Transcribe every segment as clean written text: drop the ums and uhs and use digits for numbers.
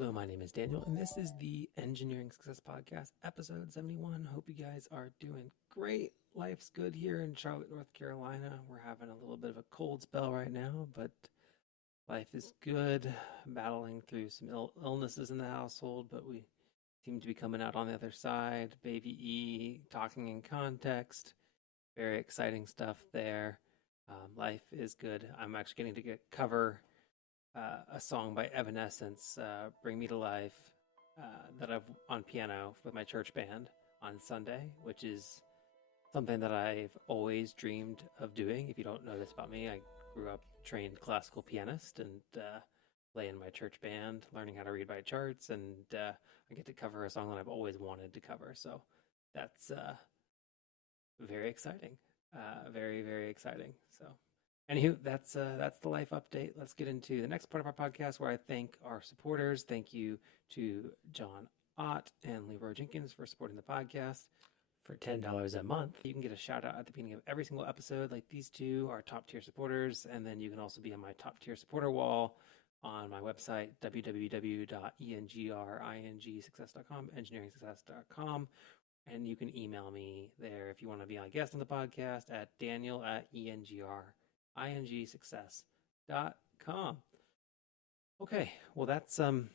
Hello, my name is Daniel, and this is the Engineering Success Podcast, episode 71. Hope you guys are doing great. Life's good here in Charlotte, North Carolina. We're having a little bit of a cold spell right now, but life is good. Battling through some illnesses in the household, but we seem to be coming out on the other side. Baby E, talking in context. Very exciting stuff there. Life is good. I'm actually getting to cover a song by Evanescence, "Bring Me to Life," that I've on piano with my church band on Sunday, which is something that I've always dreamed of doing. If you don't know this about me, I grew up trained classical pianist and play in my church band, learning how to read by charts, and I get to cover a song that I've always wanted to cover. So that's very exciting, very, very exciting. So. Anywho, that's the life update. Let's get into the next part of our podcast where I thank our supporters. Thank you to John Ott and Leroy Jenkins for supporting the podcast. For $10 a month, you can get a shout out at the beginning of every single episode. Like these two are top tier supporters, and then you can also be on my top tier supporter wall on my website, www.engringsuccess.com, engineeringsuccess.com. And you can email me there if you want to be a guest on the podcast at daniel@engringsuccess.com. Okay, well that's the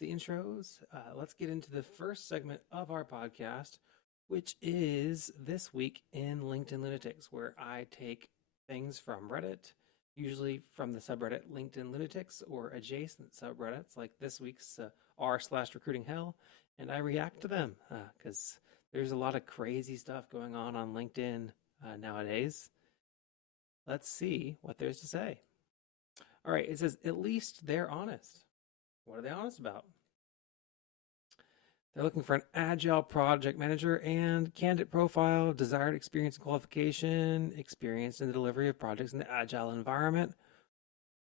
intros. Let's get into the first segment of our podcast, which is This Week in LinkedIn Lunatics, where I take things from Reddit, usually from the subreddit LinkedIn Lunatics or adjacent subreddits like this week's r/recruiting hell, and I react to them because there's a lot of crazy stuff going on LinkedIn nowadays. Let's see what there's to say. All right, it says, at least they're honest. What are they honest about? They're looking for an agile project manager and candidate profile, desired experience and qualification, experience in the delivery of projects in the agile environment.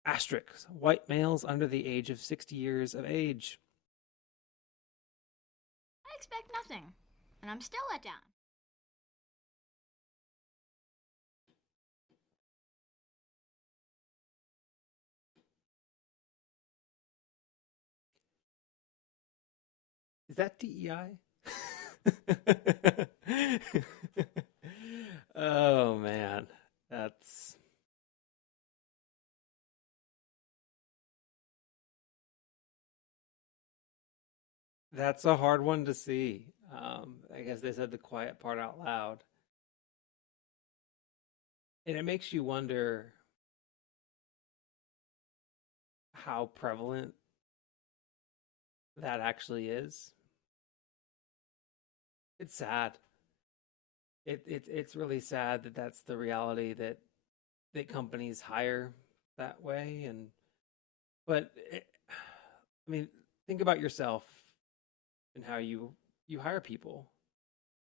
Asterisk, white males under the age of 60 years of age. I expect nothing, and I'm still let down. Is that DEI? Oh man, that's a hard one to see. I guess they said the quiet part out loud, and it makes you wonder how prevalent that actually is. It's sad. It's really sad that that's the reality that companies hire that way. And but I mean, think about yourself and how you hire people.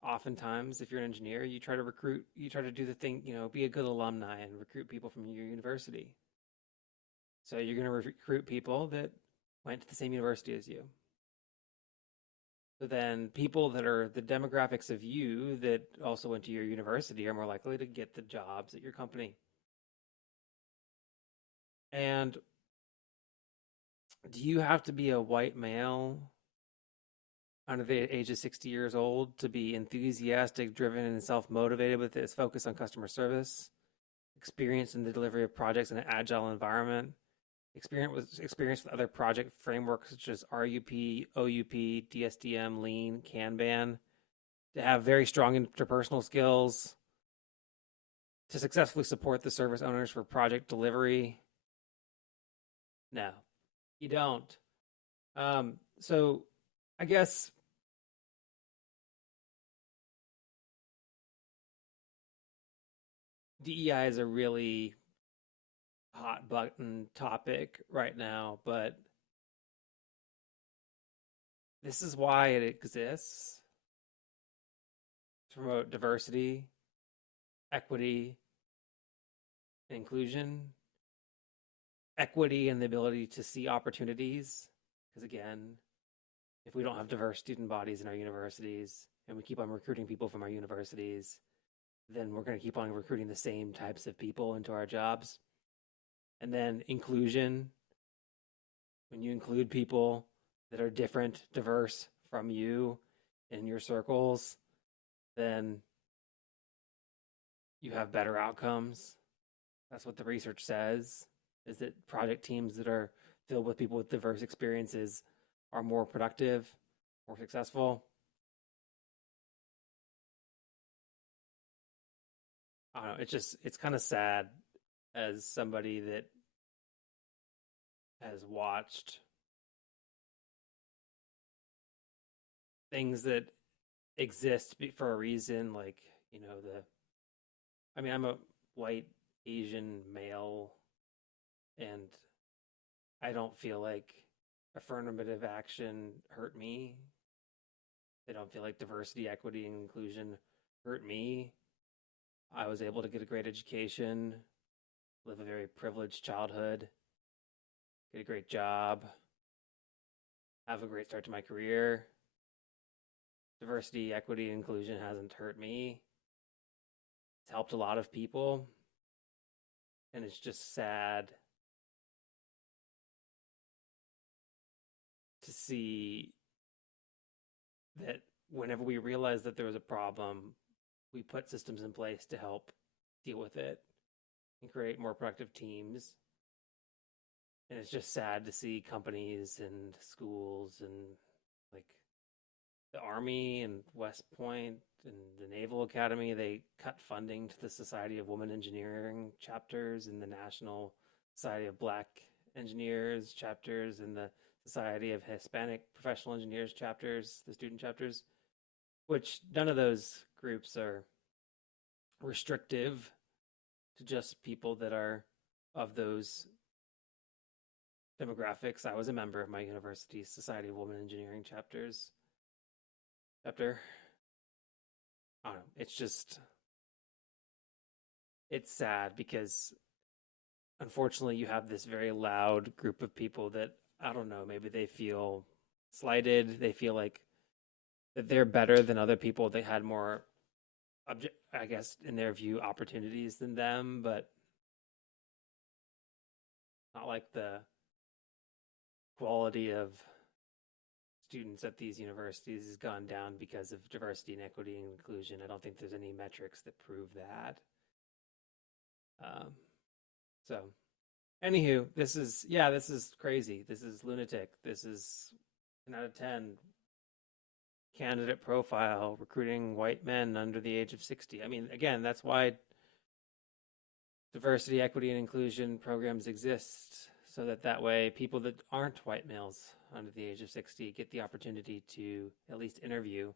Oftentimes, if you're an engineer, you try to recruit, you try to do the thing, be a good alumni and recruit people from your university. So you're going to recruit people that went to the same university as you. So then people that are the demographics of you that also went to your university are more likely to get the jobs at your company. And do you have to be a white male under the age of 60 years old to be enthusiastic, driven, and self-motivated with its focus on customer service, experience in the delivery of projects in an agile environment, experience with other project frameworks such as RUP, OUP, DSDM, Lean, Kanban, to have very strong interpersonal skills, to successfully support the service owners for project delivery? No, you don't. So I guess DEI is a really hot button topic right now, but this is why it exists, to promote diversity, equity, inclusion, equity and the ability to see opportunities. Because again, if we don't have diverse student bodies in our universities and we keep on recruiting people from our universities, then we're going to keep on recruiting the same types of people into our jobs. And then inclusion, when you include people that are different, diverse from you in your circles, then you have better outcomes. That's what the research says, is that project teams that are filled with people with diverse experiences are more productive, more successful. I don't know, it's kind of sad as somebody that has watched things that exist for a reason, like, I'm a white Asian male, and I don't feel like affirmative action hurt me. I don't feel like diversity, equity, and inclusion hurt me. I was able to get a great education, live a very privileged childhood, get a great job, have a great start to my career. Diversity, equity, and inclusion hasn't hurt me. It's helped a lot of people. And it's just sad to see that whenever we realized that there was a problem, we put systems in place to help deal with it and create more productive teams. And it's just sad to see companies and schools and like the Army and West Point and the Naval Academy, they cut funding to the Society of Women Engineering chapters and the National Society of Black Engineers chapters and the Society of Hispanic Professional Engineers chapters, the student chapters, which none of those groups are restrictive to just people that are of those demographics. I was a member of my university's Society of Women Engineering chapter. I don't know. It's sad because unfortunately you have this very loud group of people that, I don't know, maybe they feel slighted. They feel like that they're better than other people. They had more, I guess, in their view, opportunities than them, but not like the quality of students at these universities has gone down because of diversity and equity and inclusion. I don't think there's any metrics that prove that. So, anywho, this is crazy. This is lunatic. This is 10 out of 10 candidate profile recruiting white men under the age of 60. I mean, again, that's why diversity, equity, and inclusion programs exist, so that way people that aren't white males under the age of 60 get the opportunity to at least interview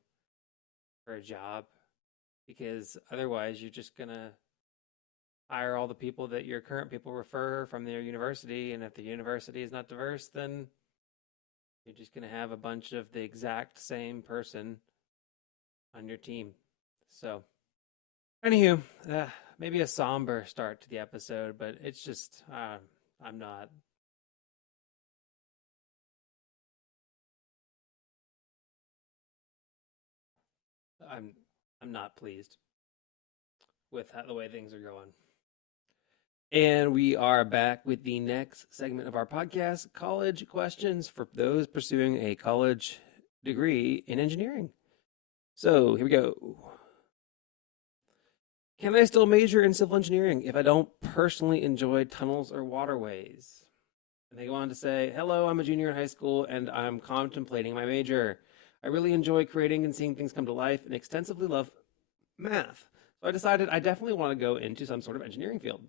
for a job, because otherwise you're just going to hire all the people that your current people refer from their university, and if the university is not diverse, then you're just going to have a bunch of the exact same person on your team. So, anywho, maybe a somber start to the episode, but it's just, I'm not pleased with the way things are going. And we are back with the next segment of our podcast, college questions for those pursuing a college degree in engineering. So here we go. Can I still major in civil engineering if I don't personally enjoy tunnels or waterways? And they go on to say, hello, I'm a junior in high school and I'm contemplating my major. I really enjoy creating and seeing things come to life and extensively love math. So I decided I definitely want to go into some sort of engineering field.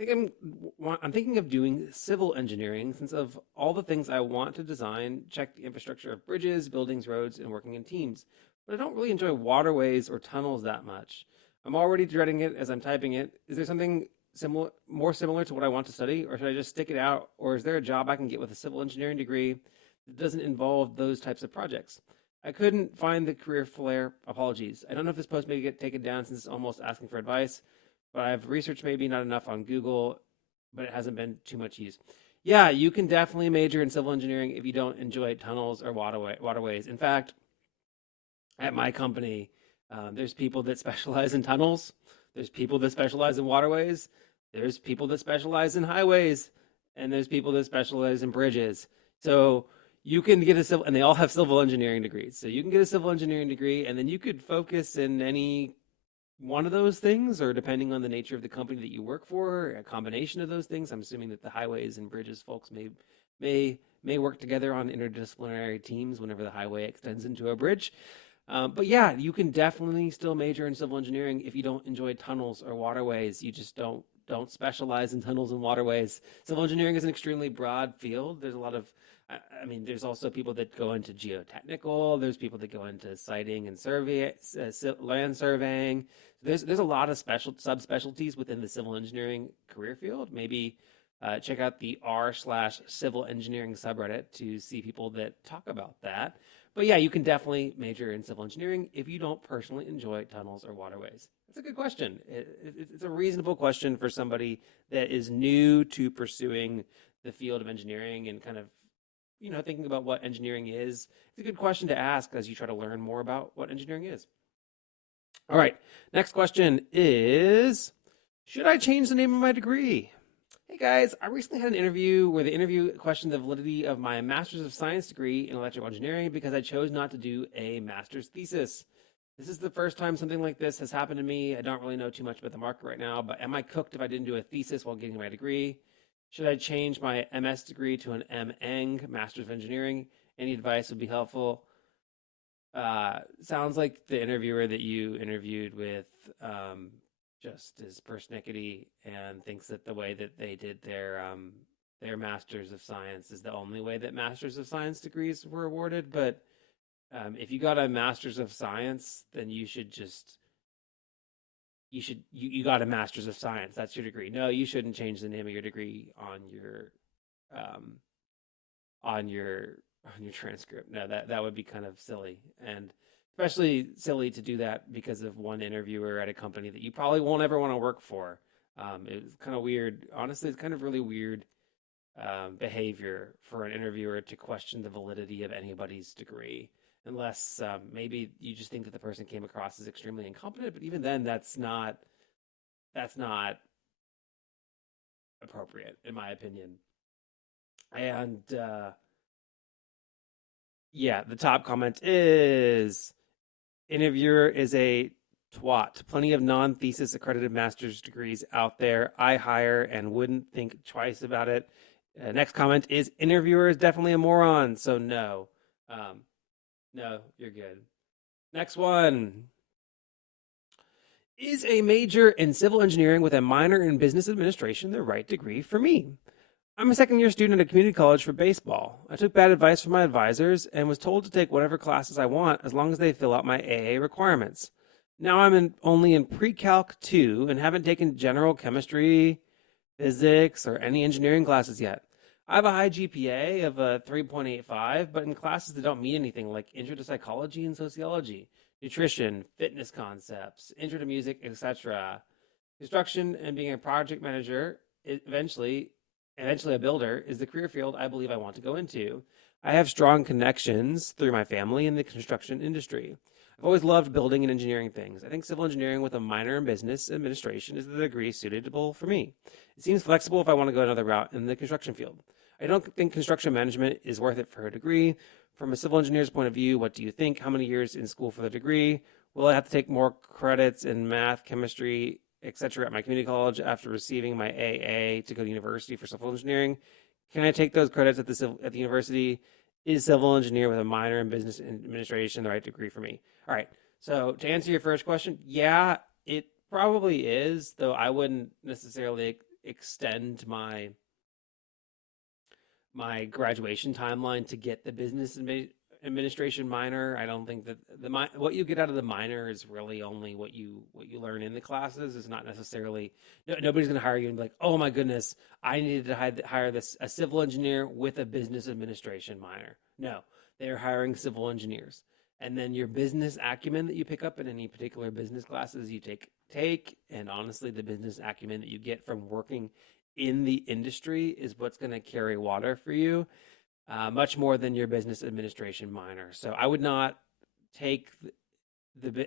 I'm thinking of doing civil engineering, since of all the things I want to design, check the infrastructure of bridges, buildings, roads, and working in teams. But I don't really enjoy waterways or tunnels that much. I'm already dreading it as I'm typing it. Is there something more similar to what I want to study, or should I just stick it out? Or is there a job I can get with a civil engineering degree that doesn't involve those types of projects? I couldn't find the career flare. Apologies. I don't know if this post may get taken down since it's almost asking for advice, but I've researched maybe not enough on Google, but it hasn't been too much use. Yeah, you can definitely major in civil engineering if you don't enjoy tunnels or waterways. In fact, at my company, there's people that specialize in tunnels. There's people that specialize in waterways. There's people that specialize in highways. And there's people that specialize in bridges. So you can get a civil, and they all have civil engineering degrees. So you can get a civil engineering degree, and then you could focus in any one of those things, or depending on the nature of the company that you work for, a combination of those things. I'm assuming that the highways and bridges folks may work together on interdisciplinary teams whenever the highway extends into a bridge. But yeah, you can definitely still major in civil engineering if you don't enjoy tunnels or waterways. You just don't specialize in tunnels and waterways. Civil engineering is an extremely broad field. There's a lot of I mean, there's also people that go into geotechnical. There's people that go into siting and survey, land surveying. There's a lot of special subspecialties within the civil engineering career field. Maybe check out the r/civil engineering subreddit to see people that talk about that. But yeah, you can definitely major in civil engineering if you don't personally enjoy tunnels or waterways. That's a good question. It's a reasonable question for somebody that is new to pursuing the field of engineering and kind of, thinking about what engineering is. It's a good question to ask as you try to learn more about what engineering is. All right, next question is, should I change the name of my degree? Hey guys, I recently had an interview where the interview questioned the validity of my Master's of Science degree in electrical engineering because I chose not to do a master's thesis. This is the first time something like this has happened to me. I don't really know too much about the market right now, but am I cooked if I didn't do a thesis while getting my degree? Should I change my MS degree to an MEng, Master's of Engineering? Any advice would be helpful. Sounds like the interviewer that you interviewed with just is persnickety and thinks that the way that they did their Masters of Science is the only way that Masters of Science degrees were awarded. But if you got a Masters of Science, then you got a Masters of Science. That's your degree. No, you shouldn't change the name of your degree on your transcript. No, that would be kind of silly, and especially silly to do that because of one interviewer at a company that you probably won't ever want to work for. It's kind of weird. Honestly, it's kind of really weird behavior for an interviewer to question the validity of anybody's degree, unless maybe you just think that the person came across as extremely incompetent. But even then, that's not appropriate, in my opinion. And yeah, the top comment is, interviewer is a twat. Plenty of non-thesis accredited master's degrees out there. I hire and wouldn't think twice about it. Next comment is, interviewer is definitely a moron. So no, no, you're good. Next one. Is a major in civil engineering with a minor in business administration the right degree for me? I'm a second-year student at a community college for baseball. I took bad advice from my advisors and was told to take whatever classes I want as long as they fill out my AA requirements. Now I'm only in pre-calc 2 and haven't taken general chemistry, physics, or any engineering classes yet. I have a high GPA of a 3.85, but in classes that don't mean anything, like intro to psychology and sociology, nutrition, fitness concepts, intro to music, etc. Construction and being a project manager, eventually a builder, is the career field I believe I want to go into. I have strong connections through my family in the construction industry. I've always loved building and engineering things. I think civil engineering with a minor in business administration is the degree suitable for me. It seems flexible if I want to go another route in the construction field. I don't think construction management is worth it for a degree. From a civil engineer's point of view, what do you think? How many years in school for the degree? Will I have to take more credits in math, chemistry, etc. at my community college after receiving my AA to go to university for civil engineering? Can I take those credits at the university? Is civil engineer with a minor in business administration the right degree for me? All right. So to answer your first question, yeah, it probably is, though I wouldn't necessarily extend my graduation timeline to get the business administration minor. I don't think that what you get out of the minor is really only what you learn in the classes. Is not necessarily, nobody's going to hire you and be like, oh my goodness, I needed to hire a civil engineer with a business administration minor. No, they're hiring civil engineers, and then your business acumen that you pick up in any particular business classes you take, and honestly, the business acumen that you get from working in the industry is what's going to carry water for you. Much more than your business administration minor. So I would not take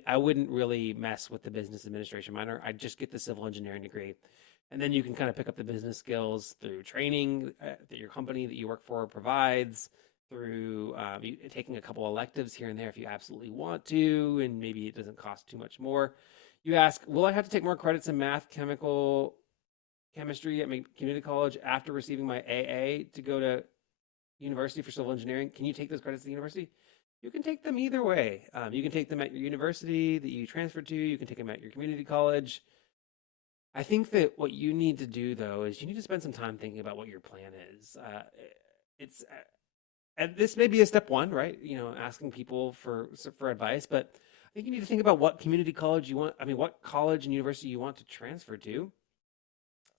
I wouldn't really mess with the business administration minor. I'd just get the civil engineering degree. And then you can kind of pick up the business skills through training that your company that you work for provides, through taking a couple electives here and there if you absolutely want to, and maybe it doesn't cost too much more. You ask, will I have to take more credits in math, chemistry at my community college after receiving my AA to go to university for civil engineering? Can you take those credits at the university? You can take them either way. You can take them at your university that you transfer to. You can take them at your community college. I think that what you need to do, though, is you need to spend some time thinking about what your plan is. And this may be a step one, right? Asking people for advice, but I think you need to think about what community college you want. I mean, what college and university you want to transfer to.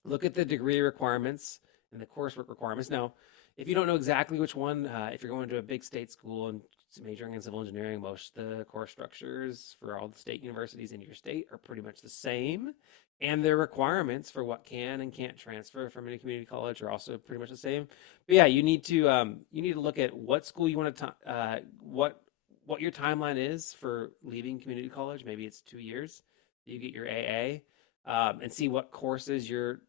Look at the degree requirements and the coursework requirements. Now, if you don't know exactly which one, if you're going to a big state school and majoring in civil engineering, most of the course structures for all the state universities in your state are pretty much the same. And their requirements for what can and can't transfer from any community college are also pretty much the same. But yeah, you need to look at what school you want to what your timeline is for leaving community college. Maybe it's 2 years. You get your AA, and see what courses you're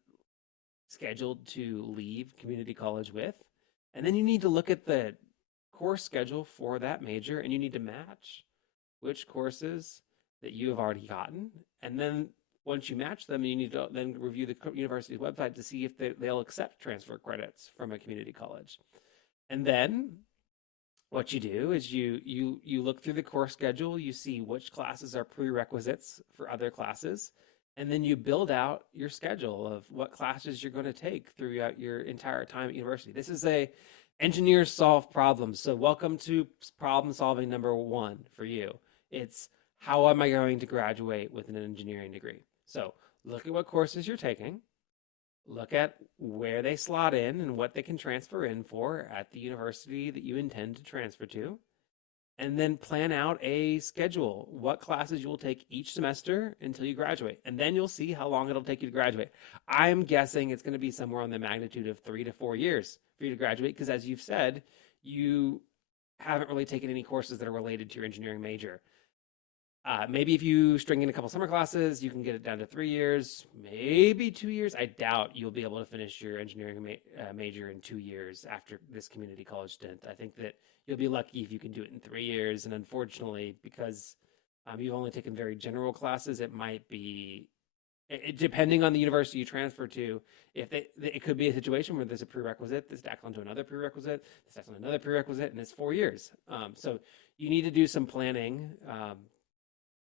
scheduled to leave community college with. And then you need to look at the course schedule for that major, and you need to match which courses that you have already gotten. And then once you match them, you need to then review the university's website to see if they'll accept transfer credits from a community college. And then what you do is you look through the course schedule, you see which classes are prerequisites for other classes, and then you build out your schedule of what classes you're going to take throughout your entire time at university. This is a engineers solve problems. So welcome to problem solving number 1 for you. It's how am I going to graduate with an engineering degree? So look at what courses you're taking, look at where they slot in and what they can transfer in for at the university that you intend to transfer to, and then plan out a schedule, what classes you will take each semester until you graduate. And then you'll see how long it'll take you to graduate. I'm guessing it's going to be somewhere on the magnitude of 3 to 4 years for you to graduate, because as you've said, you haven't really taken any courses that are related to your engineering major. Maybe if you string in a couple summer classes, you can get it down to 3 years, maybe 2 years. I doubt you'll be able to finish your engineering major in 2 years after this community college stint. I think that you'll be lucky if you can do it in 3 years. And unfortunately, because you've only taken very general classes, it might be, depending on the university you transfer to, it could be a situation where there's a prerequisite that's stacked onto another prerequisite, that's stacked on another prerequisite, and it's 4 years. So you need to do some planning.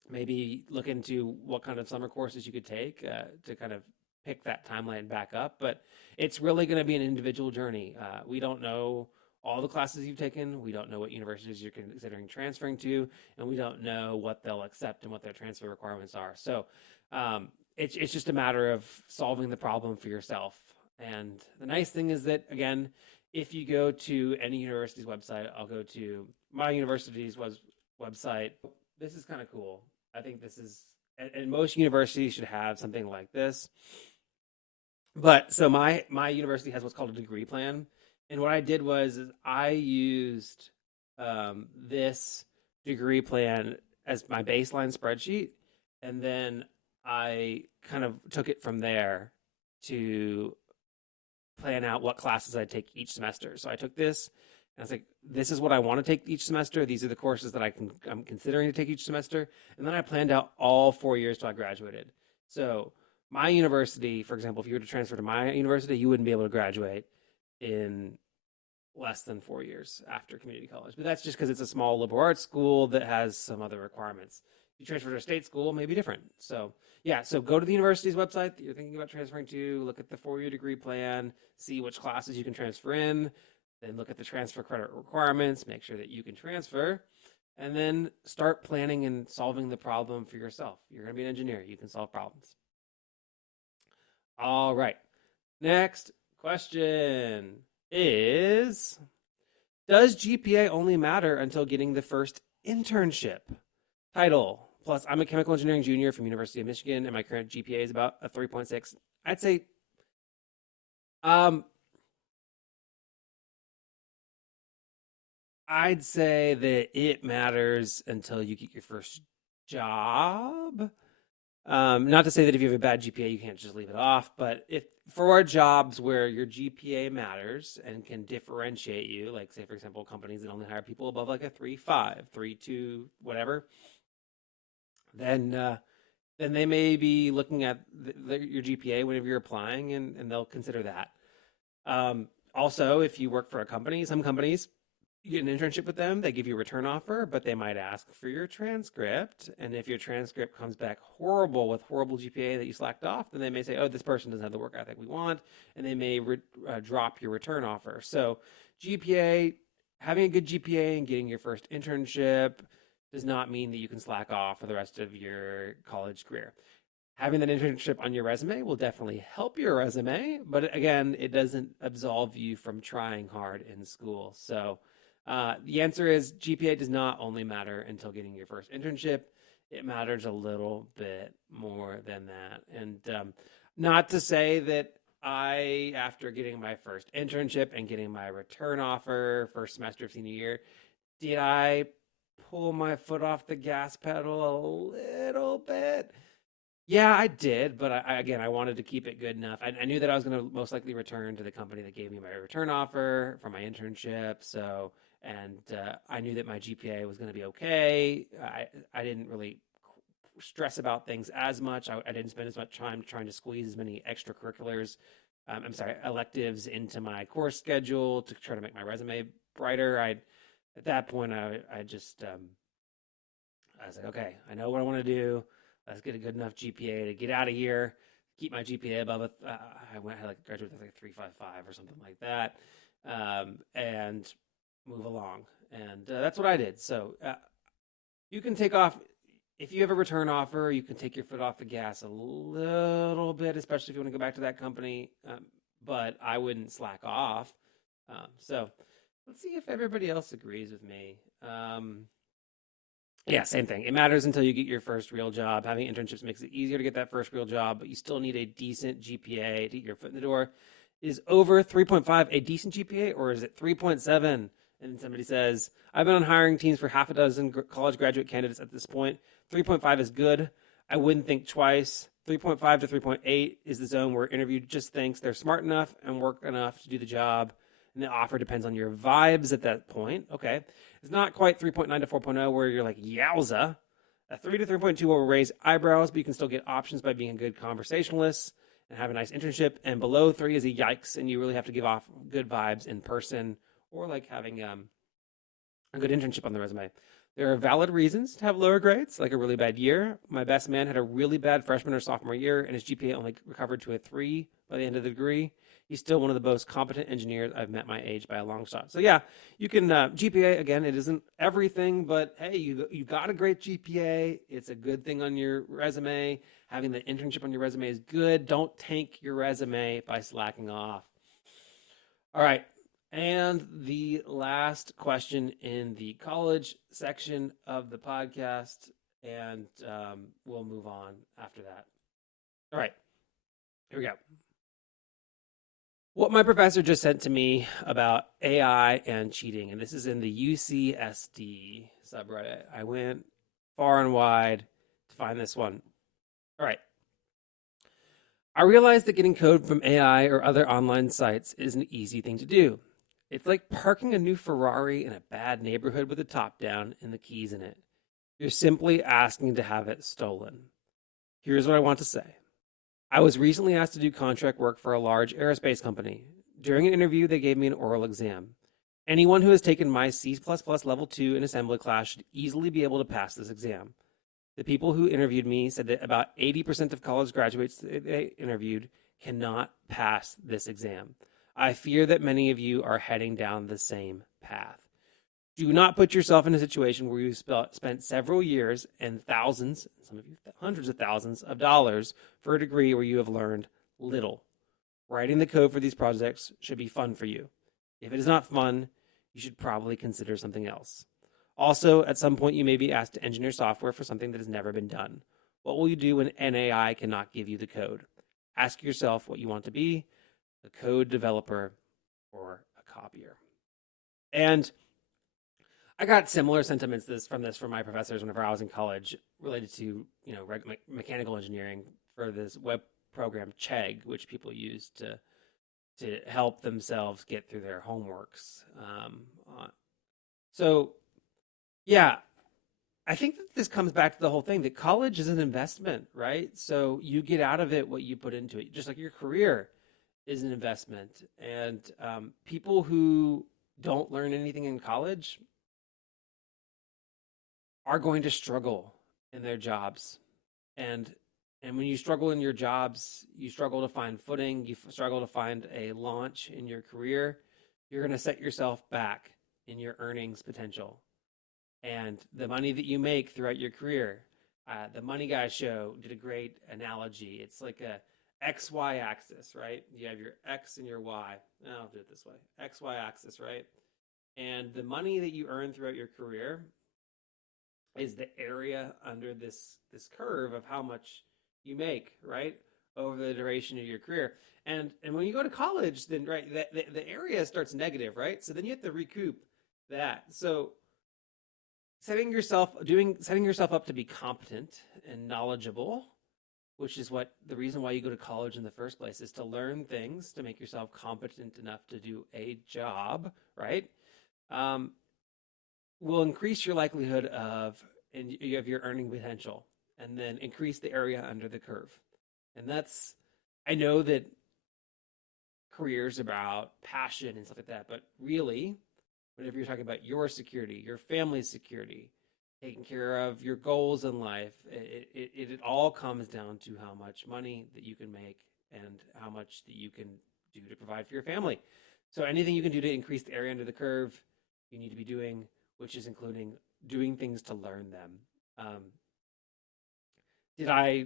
Maybe look into what kind of summer courses you could take to kind of pick that timeline back up. But it's really going to be an individual journey. We don't know all the classes you've taken. We don't know what universities you're considering transferring to, and we don't know what they'll accept and what their transfer requirements are. So it's just a matter of solving the problem for yourself. And the nice thing is that, again, if you go to any university's website, I'll go to my university's website. This is kind of cool. I think this is, and most universities should have something like this. But so my university has what's called a degree plan. And what I did was I used this degree plan as my baseline spreadsheet. And then I kind of took it from there to plan out what classes I'd take each semester. So I took this, and I was like, this is what I want to take each semester. These are the courses that I'm considering to take each semester. And then I planned out all 4 years till I graduated. So my university, for example, if you were to transfer to my university, you wouldn't be able to graduate in less than 4 years after community college. But that's just because it's a small liberal arts school that has some other requirements. If you transfer to a state school, it may be different. So yeah, so go to the university's website that you're thinking about transferring to, look at the 4-year degree plan, see which classes you can transfer in, then look at the transfer credit requirements, make sure that you can transfer, and then start planning and solving the problem for yourself. You're going to be an engineer. You can solve problems. All right. Next question is, does GPA only matter until getting the first internship? Title, plus I'm a chemical engineering junior from University of Michigan, and my current GPA is about a 3.6. I'd say that it matters until you get your first job. Not to say that if you have a bad GPA, you can't just leave it off, but if for jobs where your GPA matters and can differentiate you, like say, for example, companies that only hire people above like a 3.5, 3.2, whatever, then they may be looking at your GPA whenever you're applying, and they'll consider that. Also, if you work for a company, some companies, you get an internship with them, they give you a return offer, but they might ask for your transcript. And if your transcript comes back horrible with horrible GPA that you slacked off, then they may say, oh, this person doesn't have the work ethic we want, and they may drop your return offer. So GPA, having a good GPA and getting your first internship does not mean that you can slack off for the rest of your college career. Having that internship on your resume will definitely help your resume, but again, it doesn't absolve you from trying hard in school. So the answer is GPA does not only matter until getting your first internship. It matters a little bit more than that. And not to say that after getting my first internship and getting my return offer first semester of senior year, did I pull my foot off the gas pedal a little bit? Yeah, I did, but I wanted to keep it good enough. I knew that I was going to most likely return to the company that gave me my return offer for my internship. So, and I knew that my GPA was going to be okay. I didn't really stress about things as much. I didn't spend as much time trying to squeeze as many extracurriculars, electives into my course schedule to try to make my resume brighter. At that point, I was like, okay, I know what I want to do. Let's get a good enough GPA to get out of here, keep my GPA above it. I had graduated with like 3.55 or something like that, and move along. And that's what I did. So you can take off, if you have a return offer, you can take your foot off the gas a little bit, especially if you want to go back to that company. But I wouldn't slack off. So let's see if everybody else agrees with me. Yeah, same thing. It matters until you get your first real job. Having internships makes it easier to get that first real job, but you still need a decent GPA to get your foot in the door. Is over 3.5 a decent GPA, or is it 3.7? And then somebody says, I've been on hiring teams for half a dozen college graduate candidates at this point. 3.5 is good. I wouldn't think twice. 3.5 to 3.8 is the zone where interview just thinks they're smart enough and work enough to do the job. And the offer depends on your vibes at that point. Okay. It's not quite 3.9 to 4.0 where you're like, yowza. A 3 to 3.2 will raise eyebrows, but you can still get options by being a good conversationalist and have a nice internship. And below 3 is a yikes, and you really have to give off good vibes in person or like having a good internship on the resume. There are valid reasons to have lower grades, like a really bad year. My best man had a really bad freshman or sophomore year, and his GPA only recovered to a 3 by the end of the degree. He's still one of the most competent engineers I've met my age by a long shot. So yeah, you can, GPA, again, it isn't everything, but hey, you got a great GPA. It's a good thing on your resume. Having the internship on your resume is good. Don't tank your resume by slacking off. All right. And the last question in the college section of the podcast, and we'll move on after that. All right, here we go. What my professor just sent to me about AI and cheating, and this is in the UCSD subreddit. I went far and wide to find this one. All right. I realized that getting code from AI or other online sites is an easy thing to do. It's like parking a new Ferrari in a bad neighborhood with the top down and the keys in it. You're simply asking to have it stolen. Here's what I want to say. I was recently asked to do contract work for a large aerospace company. During an interview, they gave me an oral exam. Anyone who has taken my C++ level 2 in assembly class should easily be able to pass this exam. The people who interviewed me said that about 80% of college graduates they interviewed cannot pass this exam. I fear that many of you are heading down the same path. Do not put yourself in a situation where you spent several years and thousands, some of you hundreds of thousands of dollars for a degree where you have learned little. Writing the code for these projects should be fun for you. If it is not fun, you should probably consider something else. Also, at some point, you may be asked to engineer software for something that has never been done. What will you do when NAI cannot give you the code? Ask yourself what you want to be, a code developer or a copier. And I got similar sentiments from my professors whenever I was in college, related to mechanical engineering for this web program Chegg, which people use to help themselves get through their homeworks. So yeah, I think that this comes back to the whole thing that college is an investment, right? So you get out of it what you put into it, just like your career is an investment. And people who don't learn anything in college are going to struggle in their jobs. And and when you struggle in your jobs, you struggle to find footing, you struggle to find a launch in your career, you're going to set yourself back in your earnings potential. And the money that you make throughout your career, the Money Guy show did a great analogy. It's like a XY axis, right? You have your X and your Y. I'll do it this way. XY axis, right? And the money that you earn throughout your career is the area under this curve of how much you make, right, over the duration of your career. And when you go to college, then right, the area starts negative, right? So then you have to recoup that. So setting yourself up to be competent and knowledgeable, which is what the reason why you go to college in the first place, is to learn things to make yourself competent enough to do a job, right? Will increase your likelihood of your earning potential, and then increase the area under the curve. And that's, I know that careers about passion and stuff like that, but really, whenever you're talking about your security, your family's security, taking care of your goals in life, it all comes down to how much money that you can make and how much that you can do to provide for your family. So anything you can do to increase the area under the curve, you need to be doing, which is including doing things to learn them. Did I,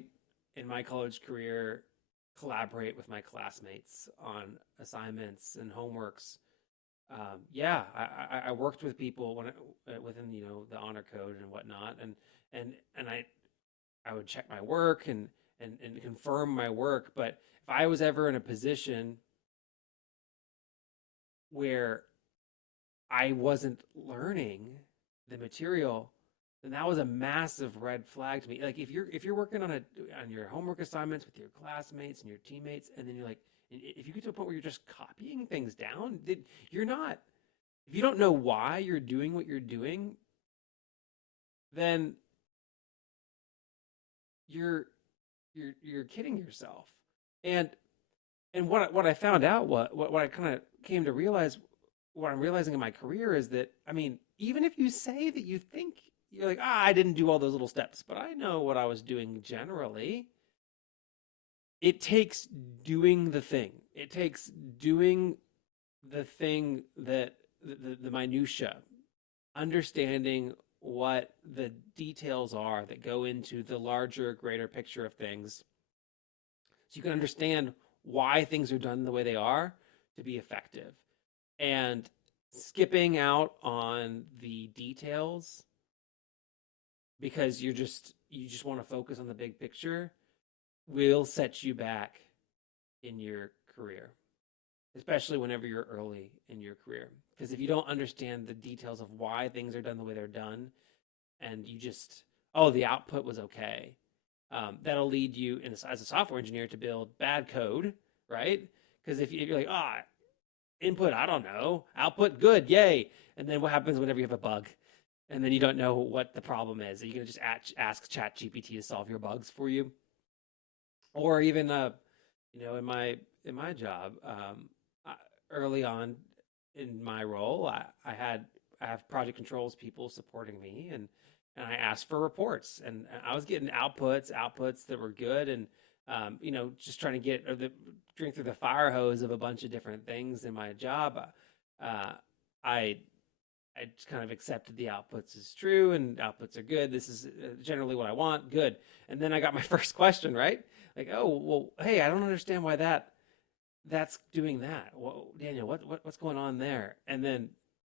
in my college career, collaborate with my classmates on assignments and homeworks? Yeah, I worked with people within the honor code and whatnot, and I would check my work and confirm my work. But if I was ever in a position where I wasn't learning the material, then that was a massive red flag to me. Like if you're working on your homework assignments with your classmates and your teammates, and then you're like, if you get to a point where you're just copying things down, you're not. If you don't know why you're doing what you're doing, then you're kidding yourself. And what I found out, what I kind of came to realize, what I'm realizing in my career is that, I mean, even if you say that you think you're like, I didn't do all those little steps, but I know what I was doing generally. It takes doing the thing. It takes doing the thing that the minutia, understanding what the details are that go into the larger, greater picture of things, so you can understand why things are done the way they are to be effective. And skipping out on the details because you just want to focus on the big picture will set you back in your career, especially whenever you're early in your career. Because if you don't understand the details of why things are done the way they're done, and you just, the output was okay, that'll lead you as a software engineer to build bad code, right? Because if you're like, input, I don't know, output, good, yay. And then what happens whenever you have a bug? And then you don't know what the problem is. Are you going to just ask ChatGPT to solve your bugs for you? Or even, in my job, early on in my role, I have project controls people supporting me, and I asked for reports, and I was getting outputs that were good, and just trying to drink through the fire hose of a bunch of different things in my job. I just kind of accepted the outputs as true, and outputs are good. This is generally what I want. Good. And then I got my first question, right? Like, hey, I don't understand why that's doing that. Well, Daniel, what's going on there? And then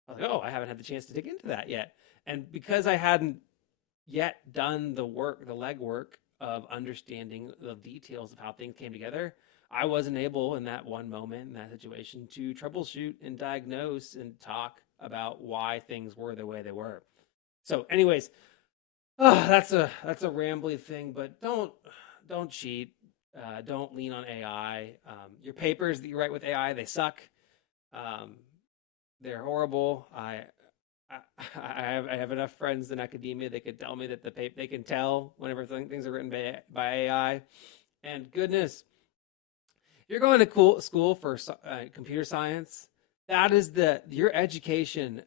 I was like, I haven't had the chance to dig into that yet. And because I hadn't yet done the legwork of understanding the details of how things came together, I wasn't able in that one moment, in that situation, to troubleshoot and diagnose and talk about why things were the way they were. So, anyways, that's a rambly thing, but don't cheat. Don't lean on AI. Your papers that you write with AI, they suck. Um, they're horrible. I have enough friends in academia that could tell me that they can tell whenever things are written by AI. And goodness, you're going to school for computer science. That is your education,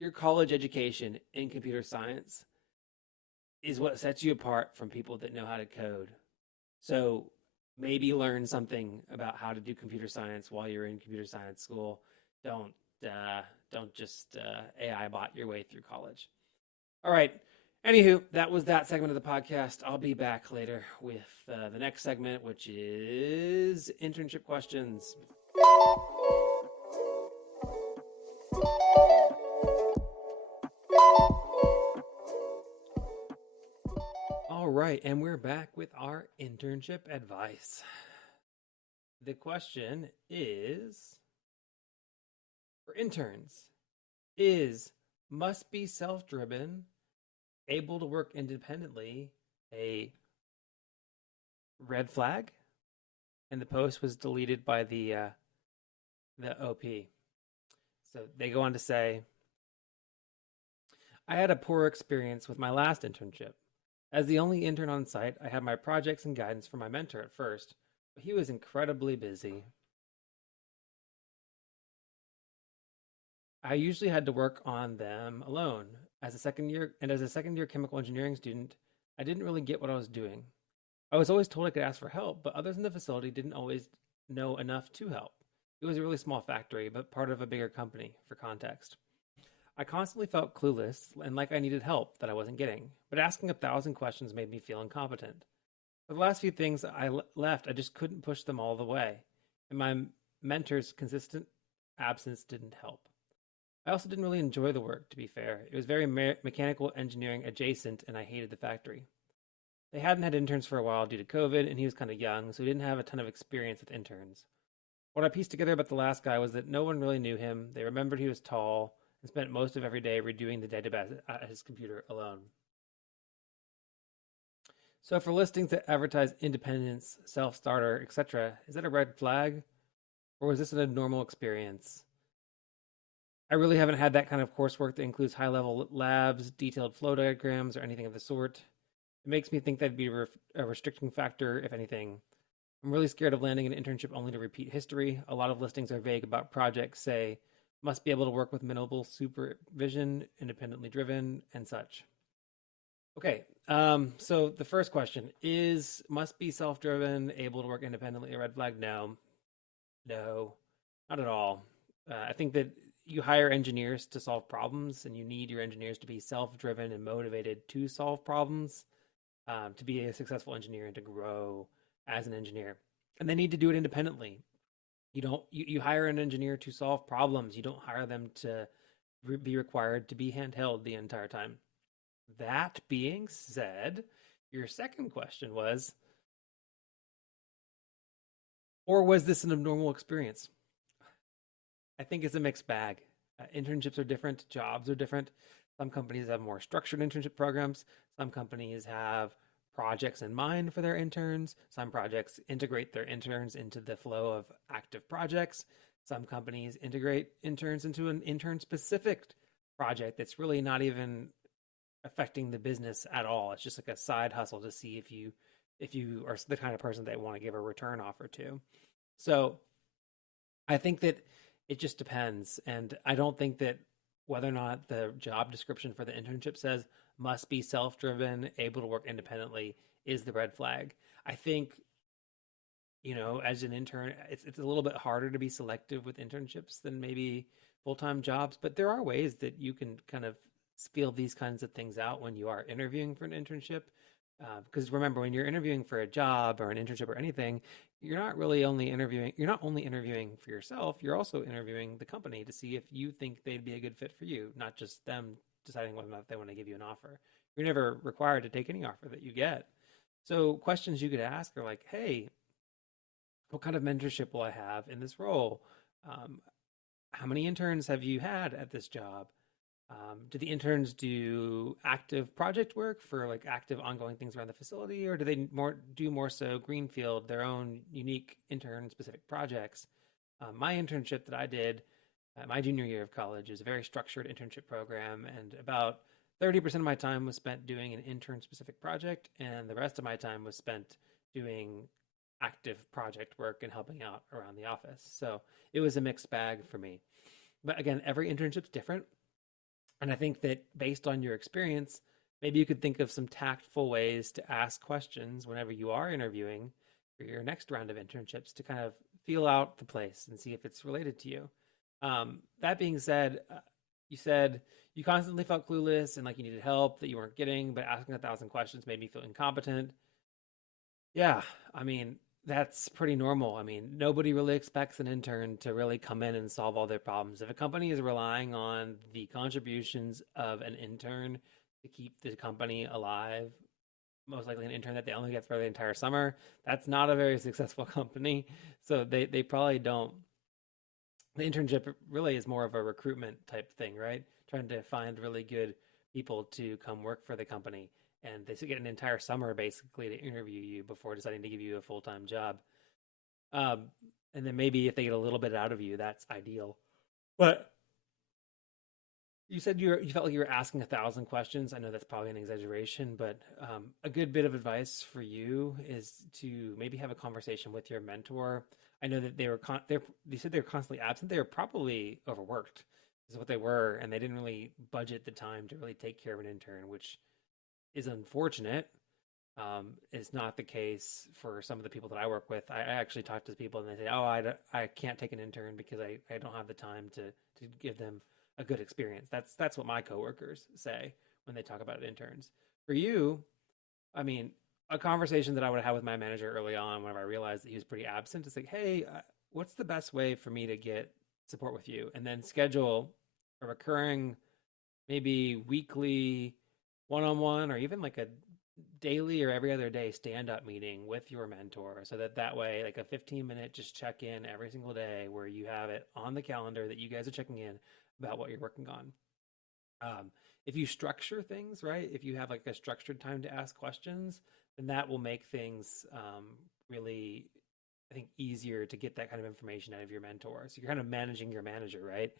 your college education in computer science is what sets you apart from people that know how to code. So maybe learn something about how to do computer science while you're in computer science school. Don't just AI bot your way through college. All right. Anywho, that was that segment of the podcast. I'll be back later with the next segment, which is internship questions. All right, and we're back with our internship advice. The question is, for interns, is must be self-driven, able to work independently, a red flag? And the post was deleted by the OP. So they go on to say, I had a poor experience with my last internship. As the only intern on site, I had my projects and guidance from my mentor at first, but he was incredibly busy. I usually had to work on them alone. As a second year chemical engineering student, I didn't really get what I was doing. I was always told I could ask for help, but others in the facility didn't always know enough to help. It was a really small factory, but part of a bigger company, for context. I constantly felt clueless and like I needed help that I wasn't getting, but asking 1,000 questions made me feel incompetent. For the last few things I left, I just couldn't push them all the way, and my mentor's consistent absence didn't help. I also didn't really enjoy the work, to be fair. It was very mechanical engineering adjacent, and I hated the factory. They hadn't had interns for a while due to COVID, and he was kind of young, so he didn't have a ton of experience with interns. What I pieced together about the last guy was that no one really knew him. They remembered he was tall and spent most of every day redoing the database at his computer alone. So for listings that advertise independence, self-starter, etc., is that a red flag? Or was this an abnormal experience? I really haven't had that kind of coursework that includes high-level labs, detailed flow diagrams, or anything of the sort. It makes me think that'd be a restricting factor, if anything. I'm really scared of landing an internship only to repeat history. A lot of listings are vague about projects, say, must be able to work with minimal supervision, independently driven, and such. Okay, so the first question is, must be self-driven, able to work independently, a red flag? No, not at all. I think that you hire engineers to solve problems, and you need your engineers to be self-driven and motivated to solve problems, to be a successful engineer and to grow as an engineer. And they need to do it independently. You hire an engineer to solve problems. You don't hire them to be required to be handheld the entire time. That being said, your second question was, or was this an abnormal experience? I think it's a mixed bag. Internships are different. Jobs are different. Some companies have more structured internship programs. Some companies have projects in mind for their interns. Some projects integrate their interns into the flow of active projects. Some companies integrate interns into an intern-specific project that's really not even affecting the business at all. It's just like a side hustle to see if you are the kind of person they want to give a return offer to. So I think that it just depends. And I don't think that whether or not the job description for the internship says must be self-driven, able to work independently is the red flag. I think, as an intern, it's a little bit harder to be selective with internships than maybe full-time jobs, but there are ways that you can kind of feel these kinds of things out when you are interviewing for an internship. Because remember, when you're interviewing for a job or an internship or anything, you're not only interviewing for yourself, you're also interviewing the company to see if you think they'd be a good fit for you, not just them deciding whether or not they want to give you an offer. You're never required to take any offer that you get. So questions you could ask are like, hey, what kind of mentorship will I have in this role? how many interns have you had at this job? Do the interns do active project work for like active ongoing things around the facility, or do they more so greenfield, their own unique intern specific projects? My internship that I did my junior year of college is a very structured internship program, and about 30% of my time was spent doing an intern specific project, and the rest of my time was spent doing active project work and helping out around the office. So it was a mixed bag for me. But again, every internship's different. And I think that based on your experience, maybe you could think of some tactful ways to ask questions whenever you are interviewing for your next round of internships to kind of feel out the place and see if it's related to you. That being said, you said you constantly felt clueless and like you needed help that you weren't getting, but asking 1,000 questions made me feel incompetent. Yeah, I mean, that's pretty normal. I mean, nobody really expects an intern to really come in and solve all their problems. If a company is relying on the contributions of an intern to keep the company alive, most likely an intern that they only get for the entire summer, that's not a very successful company. So they probably don't. The internship really is more of a recruitment type thing, right? Trying to find really good people to come work for the company. And they get an entire summer basically to interview you before deciding to give you a full-time job. And then maybe if they get a little bit out of you, that's ideal. But you said you felt like you were asking 1,000 questions. I know that's probably an exaggeration, but a good bit of advice for you is to maybe have a conversation with your mentor. I know that they said they were constantly absent. They were probably overworked, is what they were, and they didn't really budget the time to really take care of an intern, which is unfortunate. It's not the case for some of the people that I work with. I actually talk to people and they say, "Oh, I can't take an intern because I don't have the time to give them a good experience." That's what my coworkers say when they talk about interns. For you, I mean, a conversation that I would have with my manager early on whenever I realized that he was pretty absent is like, "Hey, what's the best way for me to get support with you?" And then schedule a recurring, maybe weekly one-on-one or even like a daily or every other day stand-up meeting with your mentor, so that way like a 15-minute just check in every single day where you have it on the calendar that you guys are checking in about what you're working on. If you structure things right, if you have like a structured time to ask questions, then that will make things really, I think, easier to get that kind of information out of your mentor. So you're kind of managing your manager, right?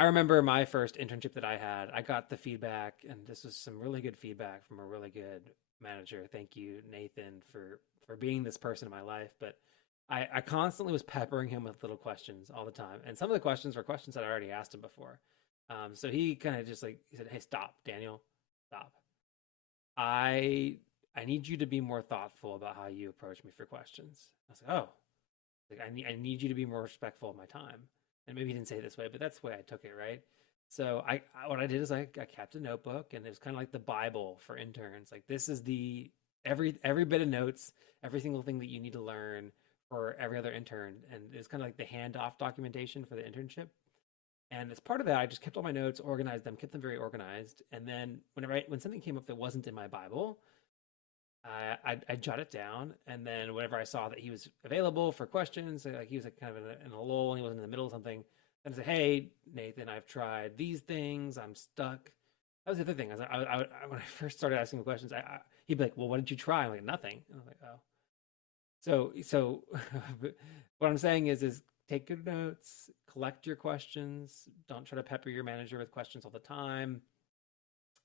I remember my first internship that I had, I got the feedback, and this was some really good feedback from a really good manager. Thank you, Nathan, for being this person in my life. But I constantly was peppering him with little questions all the time. And some of the questions were questions that I already asked him before. So he kind of just like, he said, "Hey, stop, Daniel, stop. I need you to be more thoughtful about how you approach me for questions." I was like, "Oh, like I need you to be more respectful of my time." And maybe he didn't say it this way, but that's the way I took it, right? So what I did is I kept a notebook, and it was kind of like the Bible for interns. Like, this is the every bit of notes, every single thing that you need to learn for every other intern, and it's kind of like the handoff documentation for the internship. And as part of that, I just kept all my notes, organized them, kept them very organized. And then when something came up that wasn't in my Bible, I jot it down, and then whenever I saw that he was available for questions, like he was like kind of in a lull, and he wasn't in the middle of something, then I say, "Hey, Nathan, I've tried these things. I'm stuck." That was the other thing. When I first started asking him questions, he'd be like, "Well, what did you try?" I'm like, "Nothing." And I was like, "Oh." So what I'm saying is take good notes, collect your questions. Don't try to pepper your manager with questions all the time.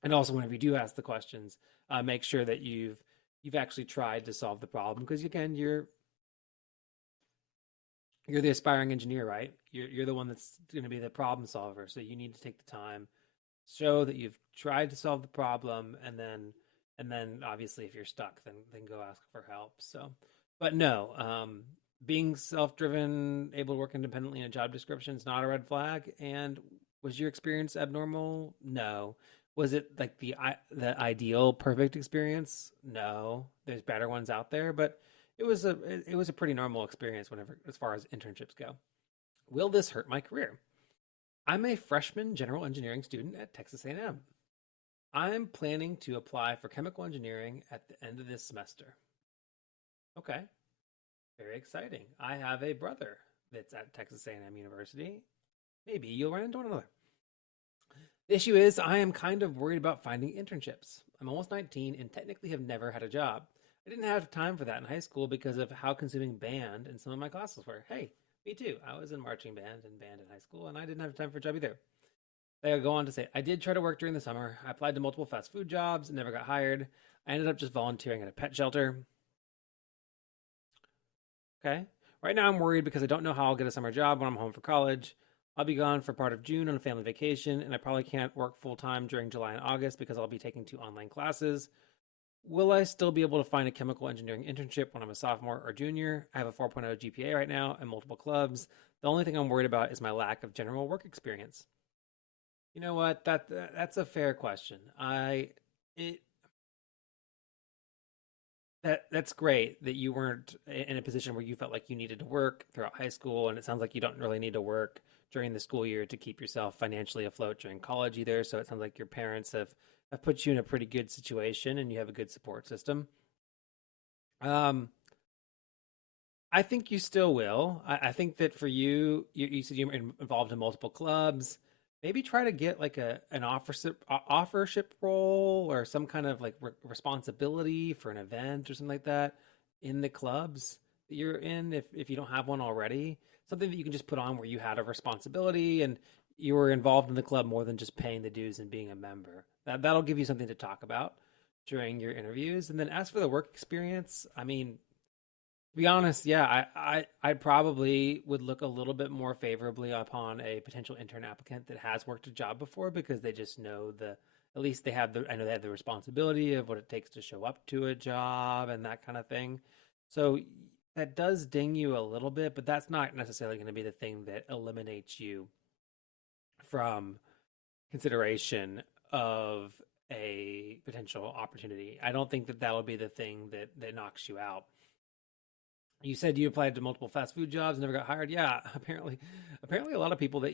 And also, whenever you do ask the questions, make sure that you've actually tried to solve the problem, because again, you're the aspiring engineer, right? You're the one that's going to be the problem solver. So you need to take the time, show that you've tried to solve the problem, and then obviously if you're stuck, then go ask for help. So, but no, being self-driven, able to work independently in a job description is not a red flag. And was your experience abnormal? No. Was it like the ideal perfect experience? No. There's better ones out there, but it was a pretty normal experience whenever, as far as internships go. Will this hurt my career? I'm a freshman general engineering student at Texas A&M. I'm planning to apply for chemical engineering at the end of this semester. Okay. Very exciting. I have a brother that's at Texas A&M University, maybe you'll run into one another. The issue is I am kind of worried about finding internships. I'm almost 19 and technically have never had a job. I didn't have time for that in high school because of how consuming band and some of my classes were. Hey, me too. I was in marching band and band in high school, and I didn't have time for a job either. They go on to say, I did try to work during the summer. I applied to multiple fast food jobs and never got hired. I ended up just volunteering at a pet shelter. Okay. Right now I'm worried because I don't know how I'll get a summer job when I'm home for college. I'll be gone for part of June on a family vacation, and I probably can't work full time during July and August because I'll be taking 2 online classes. Will I still be able to find a chemical engineering internship when I'm a sophomore or junior? I have a 4.0 GPA right now and multiple clubs. The only thing I'm worried about is my lack of general work experience. You know what? That's a fair question. That's great that you weren't in a position where you felt like you needed to work throughout high school, and it sounds like you don't really need to work during the school year to keep yourself financially afloat during college either. So it sounds like your parents have put you in a pretty good situation and you have a good support system. I think you still will. I think that for you said you were involved in multiple clubs. Maybe try to get like an offership role or some kind of like responsibility for an event or something like that in the clubs that you're in. If you don't have one already, something that you can just put on where you had a responsibility and you were involved in the club more than just paying the dues and being a member. That'll give you something to talk about during your interviews. And then as for the work experience, I mean, to be honest, yeah, I probably would look a little bit more favorably upon a potential intern applicant that has worked a job before because they just know at least I know they have the responsibility of what it takes to show up to a job and that kind of thing. So that does ding you a little bit, but that's not necessarily going to be the thing that eliminates you from consideration of a potential opportunity. I don't think that that'll be the thing that knocks you out. You said you applied to multiple fast food jobs, never got hired. Yeah, apparently a lot of people that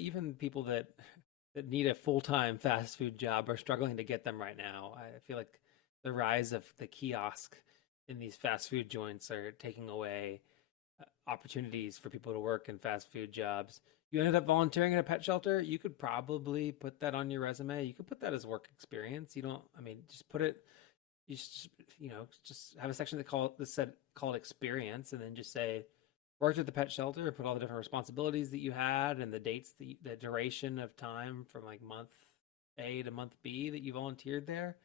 need a full-time fast food job are struggling to get them right now. I feel like the rise of the kiosk in these fast food joints are taking away opportunities for people to work in fast food jobs. You ended up volunteering at a pet shelter. You could probably put that on your resume. You could put that as work experience. Just put it. Just have a section that call it experience, and then just say worked at the pet shelter, and put all the different responsibilities that you had and the dates, the duration of time from like month A to month B that you volunteered there,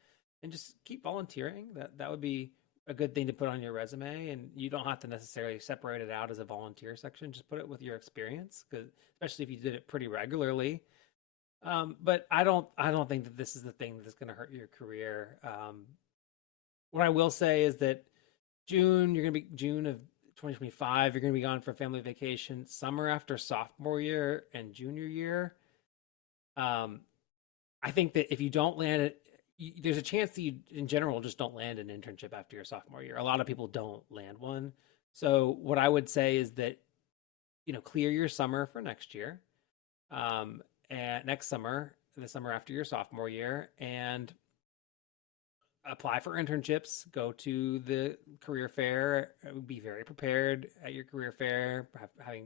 and just keep volunteering. That would be a good thing to put on your resume, and you don't have to necessarily separate it out as a volunteer section. Just put it with your experience, because especially if you did it pretty regularly. But I don't think that this is the thing that's going to hurt your career. What I will say is that June of 2025, you're going to be gone for family vacation. Summer after sophomore year and junior year, I think that if you don't land it, there's a chance that you, in general, just don't land an internship after your sophomore year. A lot of people don't land one. So what I would say is that, clear your summer for next year, and next summer, the summer after your sophomore year, and apply for internships, go to the career fair, be very prepared at your career fair, having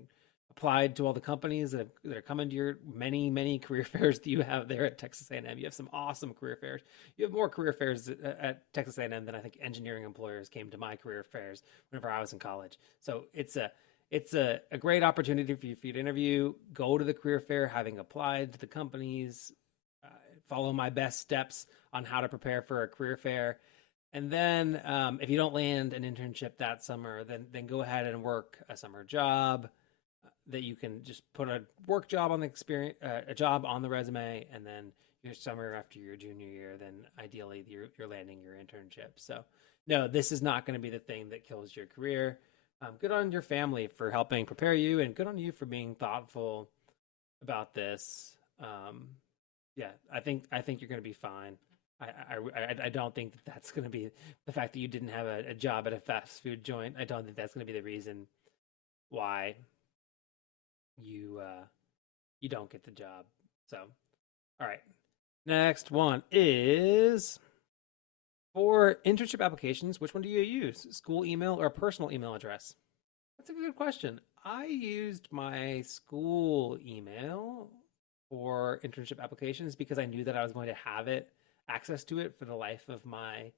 applied to all the companies that are coming to your many, many career fairs that you have there at Texas A&M. You have some awesome career fairs. You have more career fairs at Texas A&M than I think engineering employers came to my career fairs whenever I was in college. So it's a great opportunity for you to interview, go to the career fair, having applied to the companies, follow my best steps on how to prepare for a career fair. And then if you don't land an internship that summer, then go ahead and work a summer job that you can just put a work job on the experience, a job on the resume, and then your summer after your junior year, then ideally you're landing your internship. So no, this is not going to be the thing that kills your career. Good on your family for helping prepare you, and good on you for being thoughtful about this. Yeah, I think you're going to be fine. I don't think that's going to be the fact that you didn't have a job at a fast food joint. I don't think that's going to be the reason why you don't get the job. So, all right. Next one is for internship applications. Which one do you use? School email or personal email address? That's a good question. I used my school email for internship applications because I knew that I was going to have access to it for the life of my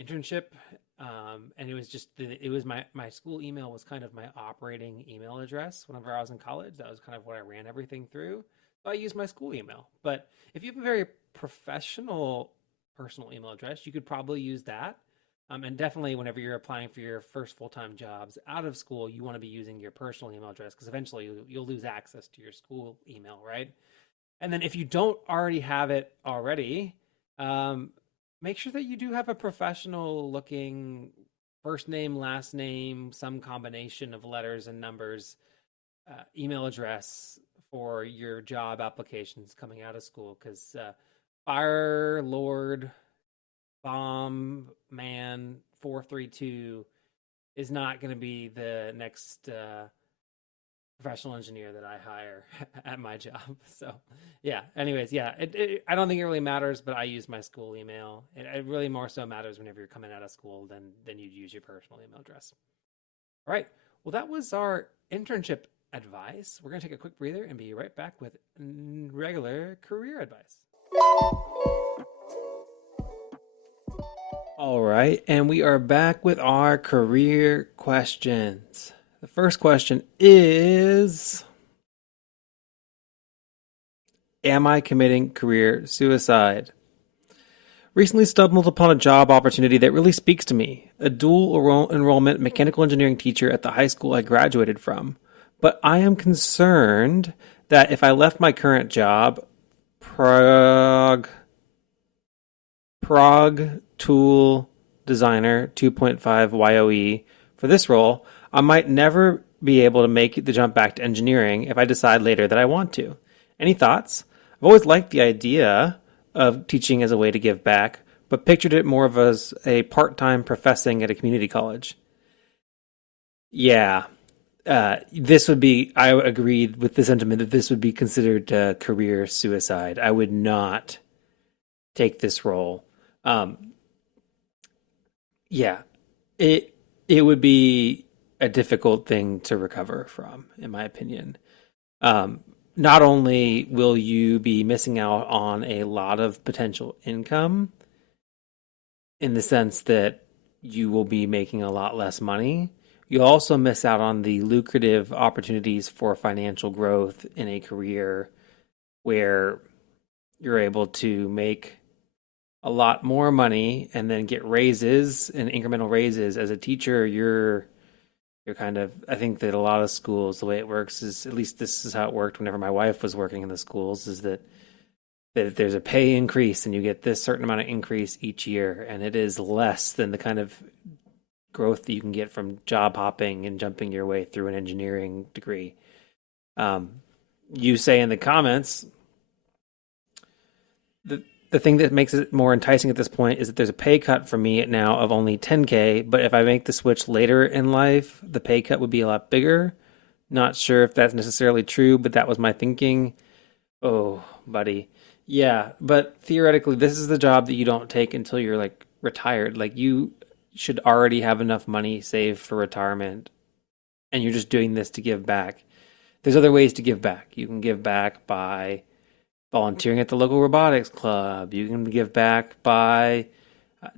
internship. And it was just it was my school email was kind of my operating email address whenever I was in college. That was kind of what I ran everything through. So I used my school email. But if you have a very professional personal email address, you could probably use that. And definitely, whenever you're applying for your first full-time jobs out of school, you want to be using your personal email address because eventually you'll lose access to your school email, right? And then if you don't already have it already, um, make sure that you do have a professional-looking first name, last name, some combination of letters and numbers, email address for your job applications coming out of school because Fire Lord Bomb Man 432 is not going to be the next professional engineer that I hire at my job. So, yeah. Anyways, yeah. I don't think it really matters, but I use my school email. It really more so matters whenever you're coming out of school than you'd use your personal email address. All right. Well, that was our internship advice. We're going to take a quick breather and be right back with regular career advice. All right, and we are back with our career questions. The first question is, am I committing career suicide? Recently stumbled upon a job opportunity that really speaks to me, a dual enrollment mechanical engineering teacher at the high school I graduated from. But I am concerned that if I left my current job, Prague Tool Designer 2.5 YOE, for this role, I might never be able to make the jump back to engineering if I decide later that I want to. Any thoughts? I've always liked the idea of teaching as a way to give back, but pictured it more of as a part-time professing at a community college. Yeah, this would be, I agreed with the sentiment that this would be considered career suicide. I would not take this role. Yeah, it would be a difficult thing to recover from, in my opinion. Not only will you be missing out on a lot of potential income in the sense that you will be making a lot less money, you'll also miss out on the lucrative opportunities for financial growth in a career where you're able to make a lot more money and then get raises and incremental raises. As a teacher, you're kind of, I think that a lot of schools, the way it works is, at least this is how it worked whenever my wife was working in the schools, is that there's a pay increase and you get this certain amount of increase each year, and it is less than the kind of growth that you can get from job hopping and jumping your way through an engineering degree. You say in the comments, the thing that makes it more enticing at this point is that there's a pay cut for me now of only $10K, but if I make the switch later in life, the pay cut would be a lot bigger. Not sure if that's necessarily true, but that was my thinking. Oh, buddy. Yeah, but theoretically, this is the job that you don't take until you're like retired. Like, you should already have enough money saved for retirement, and you're just doing this to give back. There's other ways to give back. You can give back by volunteering at the local robotics club. You can give back by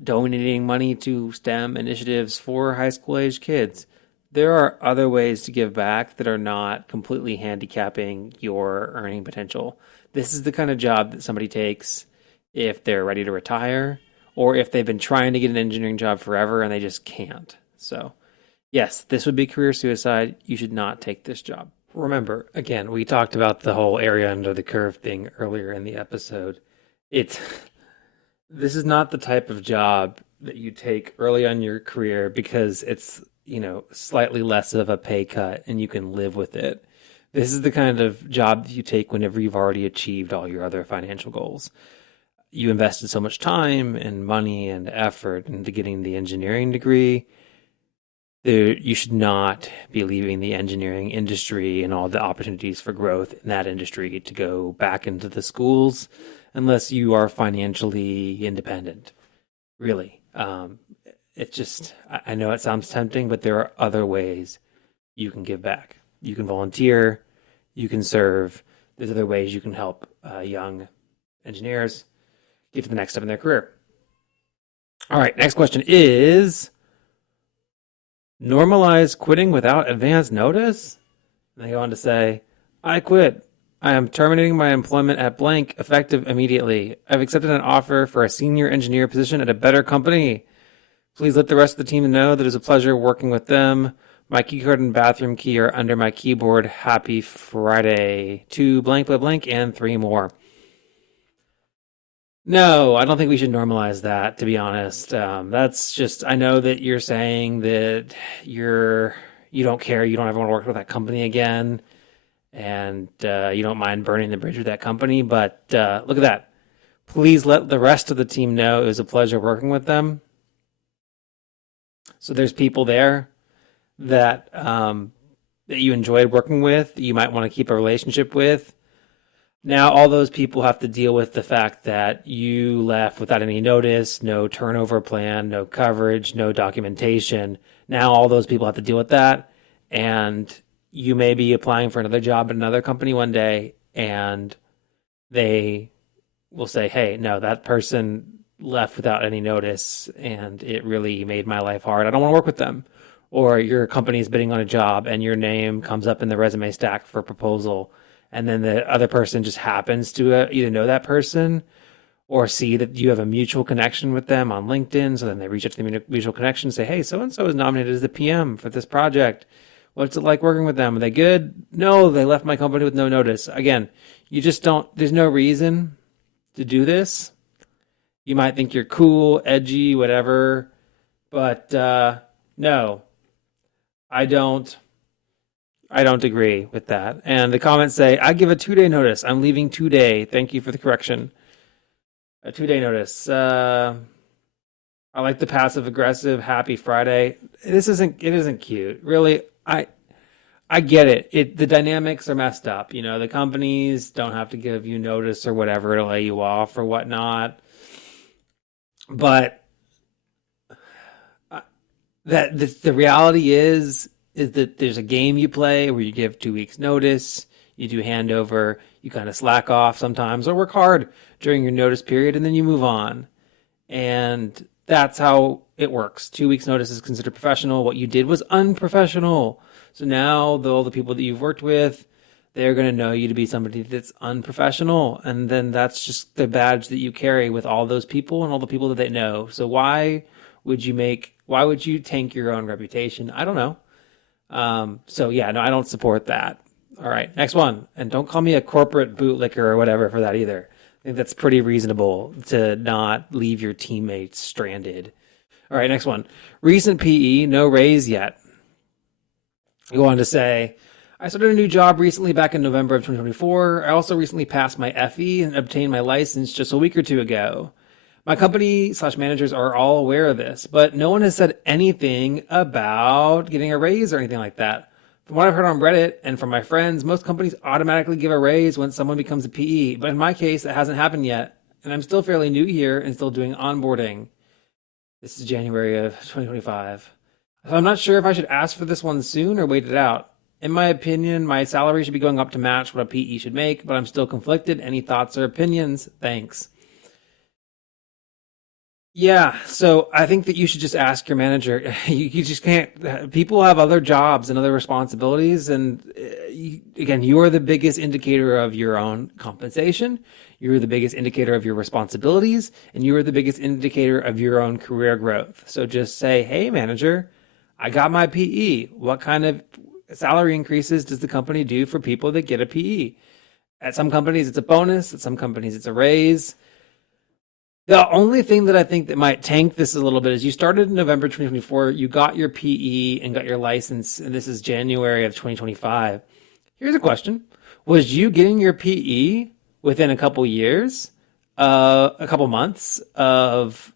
donating money to STEM initiatives for high school age kids. There are other ways to give back that are not completely handicapping your earning potential. This is the kind of job that somebody takes if they're ready to retire, or if they've been trying to get an engineering job forever and they just can't. So, yes, this would be career suicide. You should not take this job. Remember, again, we talked about the whole area under the curve thing earlier in the episode. This is not the type of job that you take early on in your career because it's, slightly less of a pay cut and you can live with it. This is the kind of job that you take whenever you've already achieved all your other financial goals. You invested so much time and money and effort into getting the engineering degree. You should not be leaving the engineering industry and all the opportunities for growth in that industry to go back into the schools unless you are financially independent. Really. It's just, I know it sounds tempting, but there are other ways you can give back. You can volunteer, you can serve. There's other ways you can help young engineers get to the next step in their career. All right, next question is normalize quitting without advance notice? And they go on to say, I quit. I am terminating my employment at blank, effective immediately. I've accepted an offer for a senior engineer position at a better company. Please let the rest of the team know that it is a pleasure working with them. My keycard and bathroom key are under my keyboard. Happy Friday. To blank, blank, blank, and 3 more. No, I don't think we should normalize that, to be honest. That's just, I know that you're saying that you don't care, you don't ever want to work with that company again, and you don't mind burning the bridge with that company, but look at that. Please let the rest of the team know it was a pleasure working with them. So there's people there that that you enjoyed working with, that you might want to keep a relationship with. Now all those people have to deal with the fact that you left without any notice, no turnover plan, no coverage, no documentation. Now all those people have to deal with that, and you may be applying for another job at another company one day, and they will say, hey, no, that person left without any notice, and it really made my life hard. I don't want to work with them. Or your company is bidding on a job, and your name comes up in the resume stack for a proposal, and then the other person just happens to either know that person or see that you have a mutual connection with them on LinkedIn. So then they reach out to the mutual connection and say, hey, so-and-so is nominated as the PM for this project. What's it like working with them? Are they good? No, they left my company with no notice. Again, you just don't, there's no reason to do this. You might think you're cool, edgy, whatever, but no, I don't agree with that. And the comments say, I give a 2-day notice. I'm leaving today. Thank you for the correction. A 2-day notice. I like the passive aggressive happy Friday. It isn't cute. Really, I get it. The dynamics are messed up. You know, the companies don't have to give you notice or whatever to lay you off or whatnot. But the reality is that there's a game you play where you give 2 weeks notice, you do handover, you kind of slack off sometimes or work hard during your notice period, and then you move on. And that's how it works. 2 weeks notice is considered professional. What you did was unprofessional. So now all the people that you've worked with, they're going to know you to be somebody that's unprofessional. And then that's just the badge that you carry with all those people and all the people that they know. So why would you tank your own reputation? I don't know. So yeah, no, I don't support that. All right, next one. And don't call me a corporate bootlicker or whatever for that either. I think that's pretty reasonable to not leave your teammates stranded. All right, next one. Recent PE, no raise yet. You go on to say, I started a new job recently back in November of 2024. I also recently passed my FE and obtained my license just a week or two ago. My company/managers are all aware of this, but no one has said anything about getting a raise or anything like that. From what I've heard on Reddit and from my friends, most companies automatically give a raise when someone becomes a PE, but in my case, it hasn't happened yet, and I'm still fairly new here and still doing onboarding. This is January of 2025. So I'm not sure if I should ask for this one soon or wait it out. In my opinion, my salary should be going up to match what a PE should make, but I'm still conflicted. Any thoughts or opinions? Thanks. Yeah, so I think that you should just ask your manager. You just can't. People have other jobs and other responsibilities, and again, you are the biggest indicator of your own compensation. You're the biggest indicator of your responsibilities, and you are the biggest indicator of your own career growth. So just say, "Hey, manager, I got my PE. What kind of salary increases does the company do for people that get a PE?" At some companies, it's a bonus. At some companies, it's a raise. The only thing that I think that might tank this a little bit is you started in November 2024, you got your PE and got your license, and this is January of 2025. Here's a question. Was you getting your PE within a couple years, a couple months of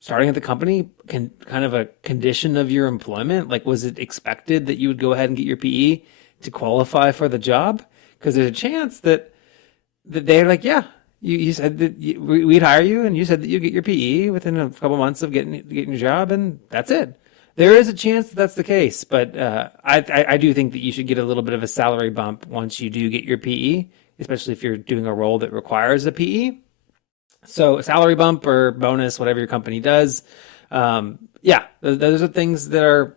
starting at the company, kind of a condition of your employment? Like, was it expected that you would go ahead and get your PE to qualify for the job? Because there's a chance that they're like, yeah, you said that we'd hire you, and you said that you get your PE within a couple months of getting your job, and that's it. There is a chance that that's the case, but I do think that you should get a little bit of a salary bump once you do get your PE, especially if you're doing a role that requires a PE. So a salary bump or bonus, whatever your company does. Yeah, those are things that are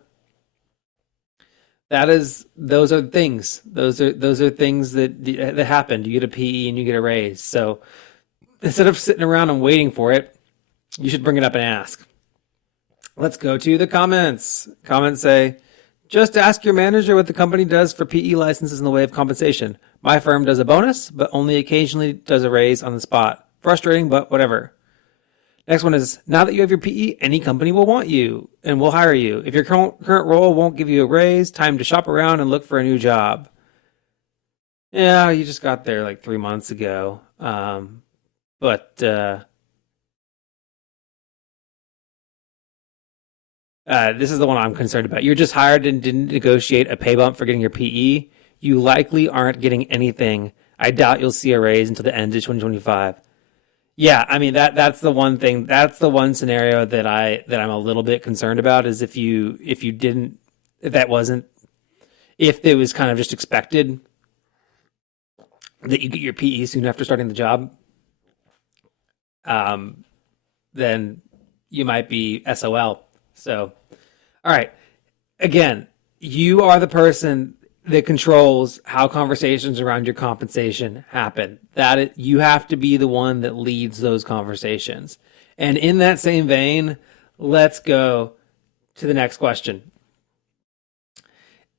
those are things. Those are things that happen. You get a PE and you get a raise. So instead of sitting around and waiting for it, you should bring it up and ask. Let's go to the comments. Comments say, just ask your manager what the company does for PE licenses in the way of compensation. My firm does a bonus, but only occasionally does a raise on the spot. Frustrating, but whatever. Next one is, now that you have your PE, any company will want you and will hire you. If your current role won't give you a raise, time to shop around and look for a new job. Yeah, you just got there like 3 months ago. But this is the one I'm concerned about. You're just hired and didn't negotiate a pay bump for getting your PE. You likely aren't getting anything. I doubt you'll see a raise until the end of 2025. Yeah, I mean that's the one thing. That's the one scenario that I'm a little bit concerned about is if that wasn't, if it was kind of just expected that you get your PE soon after starting the job, then you might be SOL. So, all right. Again, you are the person that controls how conversations around your compensation happen. You have to be the one that leads those conversations. And in that same vein, let's go to the next question.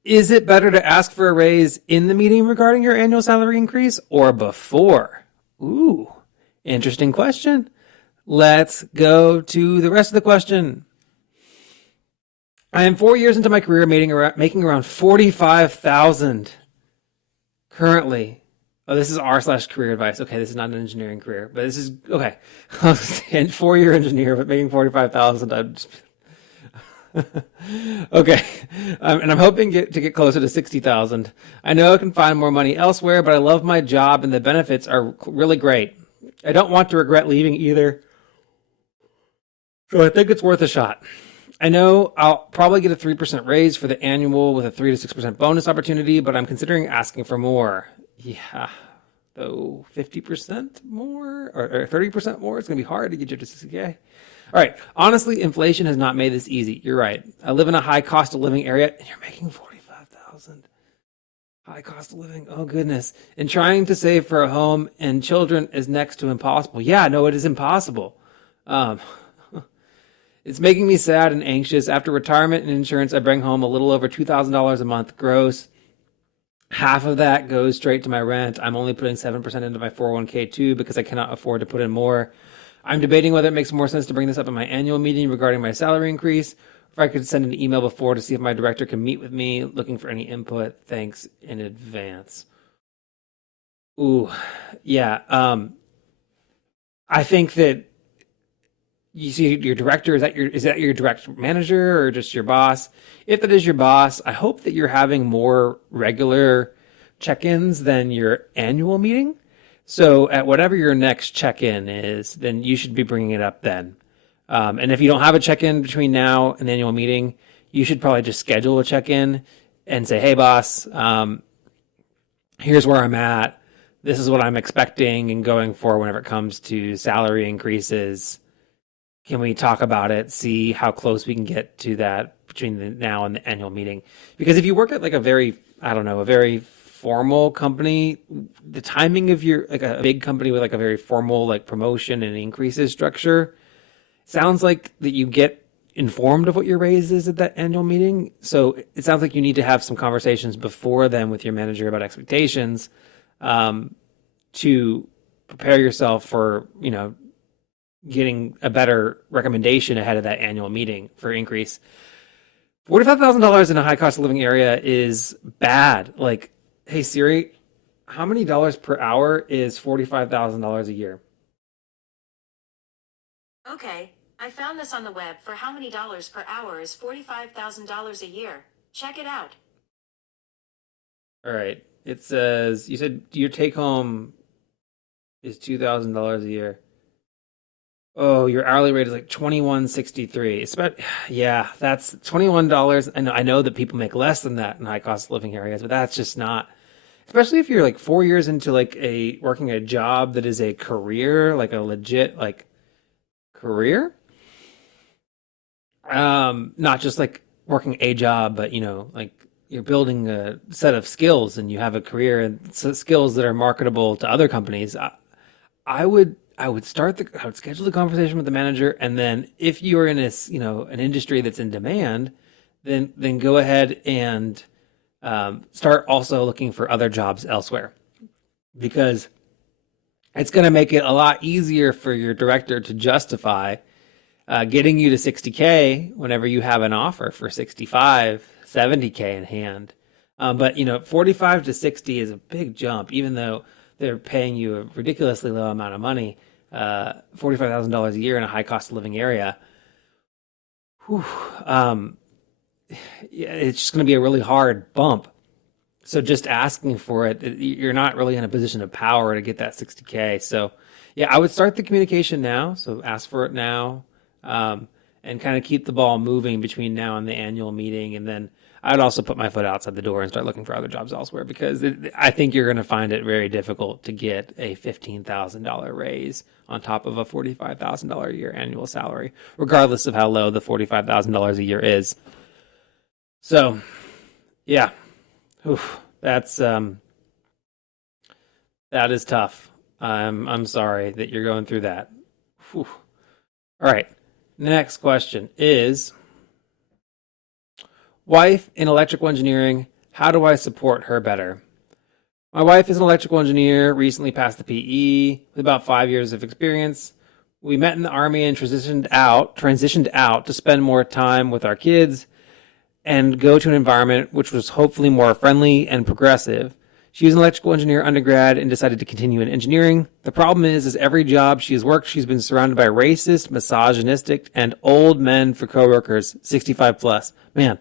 Is it better to ask for a raise in the meeting regarding your annual salary increase or before? Ooh, interesting question. Let's go to the rest of the question. I am 4 years into my career making around $45,000 currently. Oh, this is r/career advice. Okay, this is not an engineering career, but this is okay. I was saying 4-year engineer, but making $45,000. Okay, and I'm hoping to get closer to $60,000. I know I can find more money elsewhere, but I love my job and the benefits are really great. I don't want to regret leaving either, so I think it's worth a shot. I know I'll probably get a 3% raise for the annual with a 3 to 6% bonus opportunity, but I'm considering asking for more. Yeah, though 50% more or 30% more, it's going to be hard to get you to 60K. All right. Honestly, inflation has not made this easy. You're right. I live in a high cost of living area and you're making $45,000. High cost of living. Oh goodness. And trying to save for a home and children is next to impossible. Yeah, no, it is impossible. It's making me sad and anxious. After retirement and insurance, I bring home a little over $2,000 a month gross. Half of that goes straight to my rent. I'm only putting 7% into my 401k too because I cannot afford to put in more. I'm debating whether it makes more sense to bring this up in my annual meeting regarding my salary increase, or if I could send an email before to see if my director can meet with me, looking for any input. Thanks in advance. Ooh, yeah. I think that you see your director, is that your direct manager or just your boss? If that is your boss, I hope that you're having more regular check-ins than your annual meeting. So at whatever your next check-in is, then you should be bringing it up then. And if you don't have a check-in between now and the annual meeting, you should probably just schedule a check-in and say, hey boss, here's where I'm at. This is what I'm expecting and going for whenever it comes to salary increases. Can we talk about it, see how close we can get to that between the now and the annual meeting? Because if you work at like a very formal company, the timing of your, like a big company with like a very formal like promotion and increases structure, sounds like that you get informed of what your raise is at that annual meeting. So it sounds like you need to have some conversations before then with your manager about expectations, to prepare yourself for, getting a better recommendation ahead of that annual meeting for increase. $45,000 in a high cost of living area is bad. Like, hey Siri, how many dollars per hour is $45,000 a year? Okay, I found this on the web. For how many dollars per hour is $45,000 a year? Check it out. All right. It says, you said your take home is $2,000 a year. Oh, your hourly rate is like 21.63. It's about, yeah, that's $21. And I know that people make less than that in high cost of living areas, but that's just not, especially if you're like 4 years into like working a job that is a career, like a legit like career. Not just like working a job, but like you're building a set of skills and you have a career and skills that are marketable to other companies. I would schedule the conversation with the manager, and then if you are in an industry that's in demand, then go ahead and start also looking for other jobs elsewhere, because it's going to make it a lot easier for your director to justify getting you to 60K whenever you have an offer for 65, 70K in hand. But 45 to 60 is a big jump, even though they're paying you a ridiculously low amount of money, $45,000 a year in a high cost of living area. Whew, it's just going to be a really hard bump. So just asking for it, you're not really in a position of power to get that 60K. So yeah, I would start the communication now. So ask for it now, and kind of keep the ball moving between now and the annual meeting. And then I'd also put my foot outside the door and start looking for other jobs elsewhere, because I think you're going to find it very difficult to get a $15,000 raise on top of a $45,000 a year annual salary, regardless of how low the $45,000 a year is. So yeah, oof, that is tough. I'm sorry that you're going through that. Whew. All right. Next question is, wife in electrical engineering, how do I support her better? My wife is an electrical engineer, recently passed the PE with about 5 years of experience. We met in the Army and transitioned out to spend more time with our kids and go to an environment which was hopefully more friendly and progressive. She was an electrical engineer undergrad and decided to continue in engineering. The problem is every job she has worked, she's been surrounded by racist, misogynistic, and old men for coworkers, 65 plus. Man,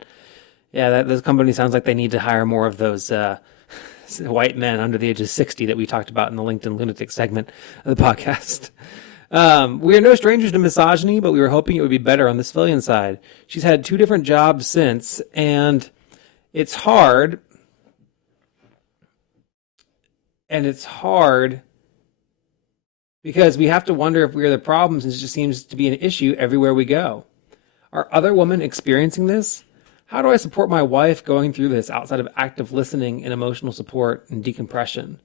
yeah, this company sounds like they need to hire more of those white men under the age of 60 that we talked about in the LinkedIn Lunatic segment of the podcast. We are no strangers to misogyny, but we were hoping it would be better on the civilian side. She's had 2 different jobs since, and it's hard. And it's hard because we have to wonder if we're the problem, since it just seems to be an issue everywhere we go. Are other women experiencing this? How do I support my wife going through this outside of active listening and emotional support and decompression?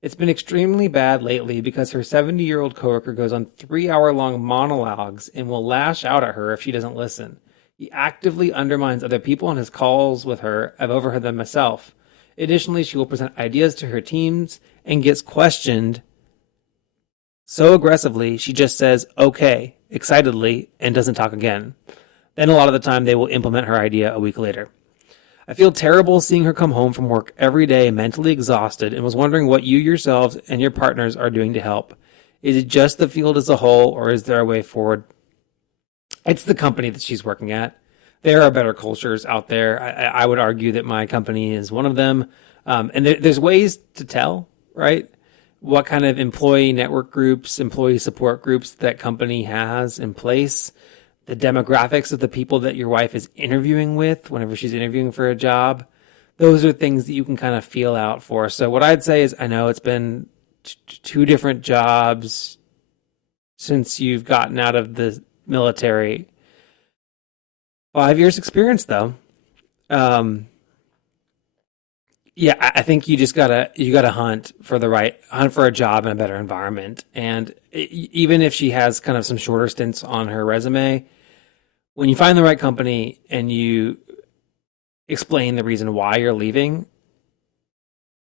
It's been extremely bad lately because her 70-year-old coworker goes on 3-hour-long monologues and will lash out at her if she doesn't listen. He actively undermines other people on his calls with her. I've overheard them myself. Additionally, she will present ideas to her teams and gets questioned so aggressively she just says, okay, excitedly, and doesn't talk again. Then a lot of the time they will implement her idea a week later. I feel terrible seeing her come home from work every day mentally exhausted, and was wondering what you yourselves and your partners are doing to help. Is it just the field as a whole, or is there a way forward? It's the company that she's working at. There are better cultures out there. I would argue that my company is one of them. And there's ways to tell, right, what kind of employee network groups, employee support groups that company has in place, the demographics of the people that your wife is interviewing with whenever she's interviewing for a job. Those are things that you can kind of feel out for. So what I'd say is, I know it's been 2 different jobs since you've gotten out of the military. 5 years experience though. Yeah, I think you just gotta hunt for a job in a better environment. And even if she has kind of some shorter stints on her resume, when you find the right company and you explain the reason why you're leaving,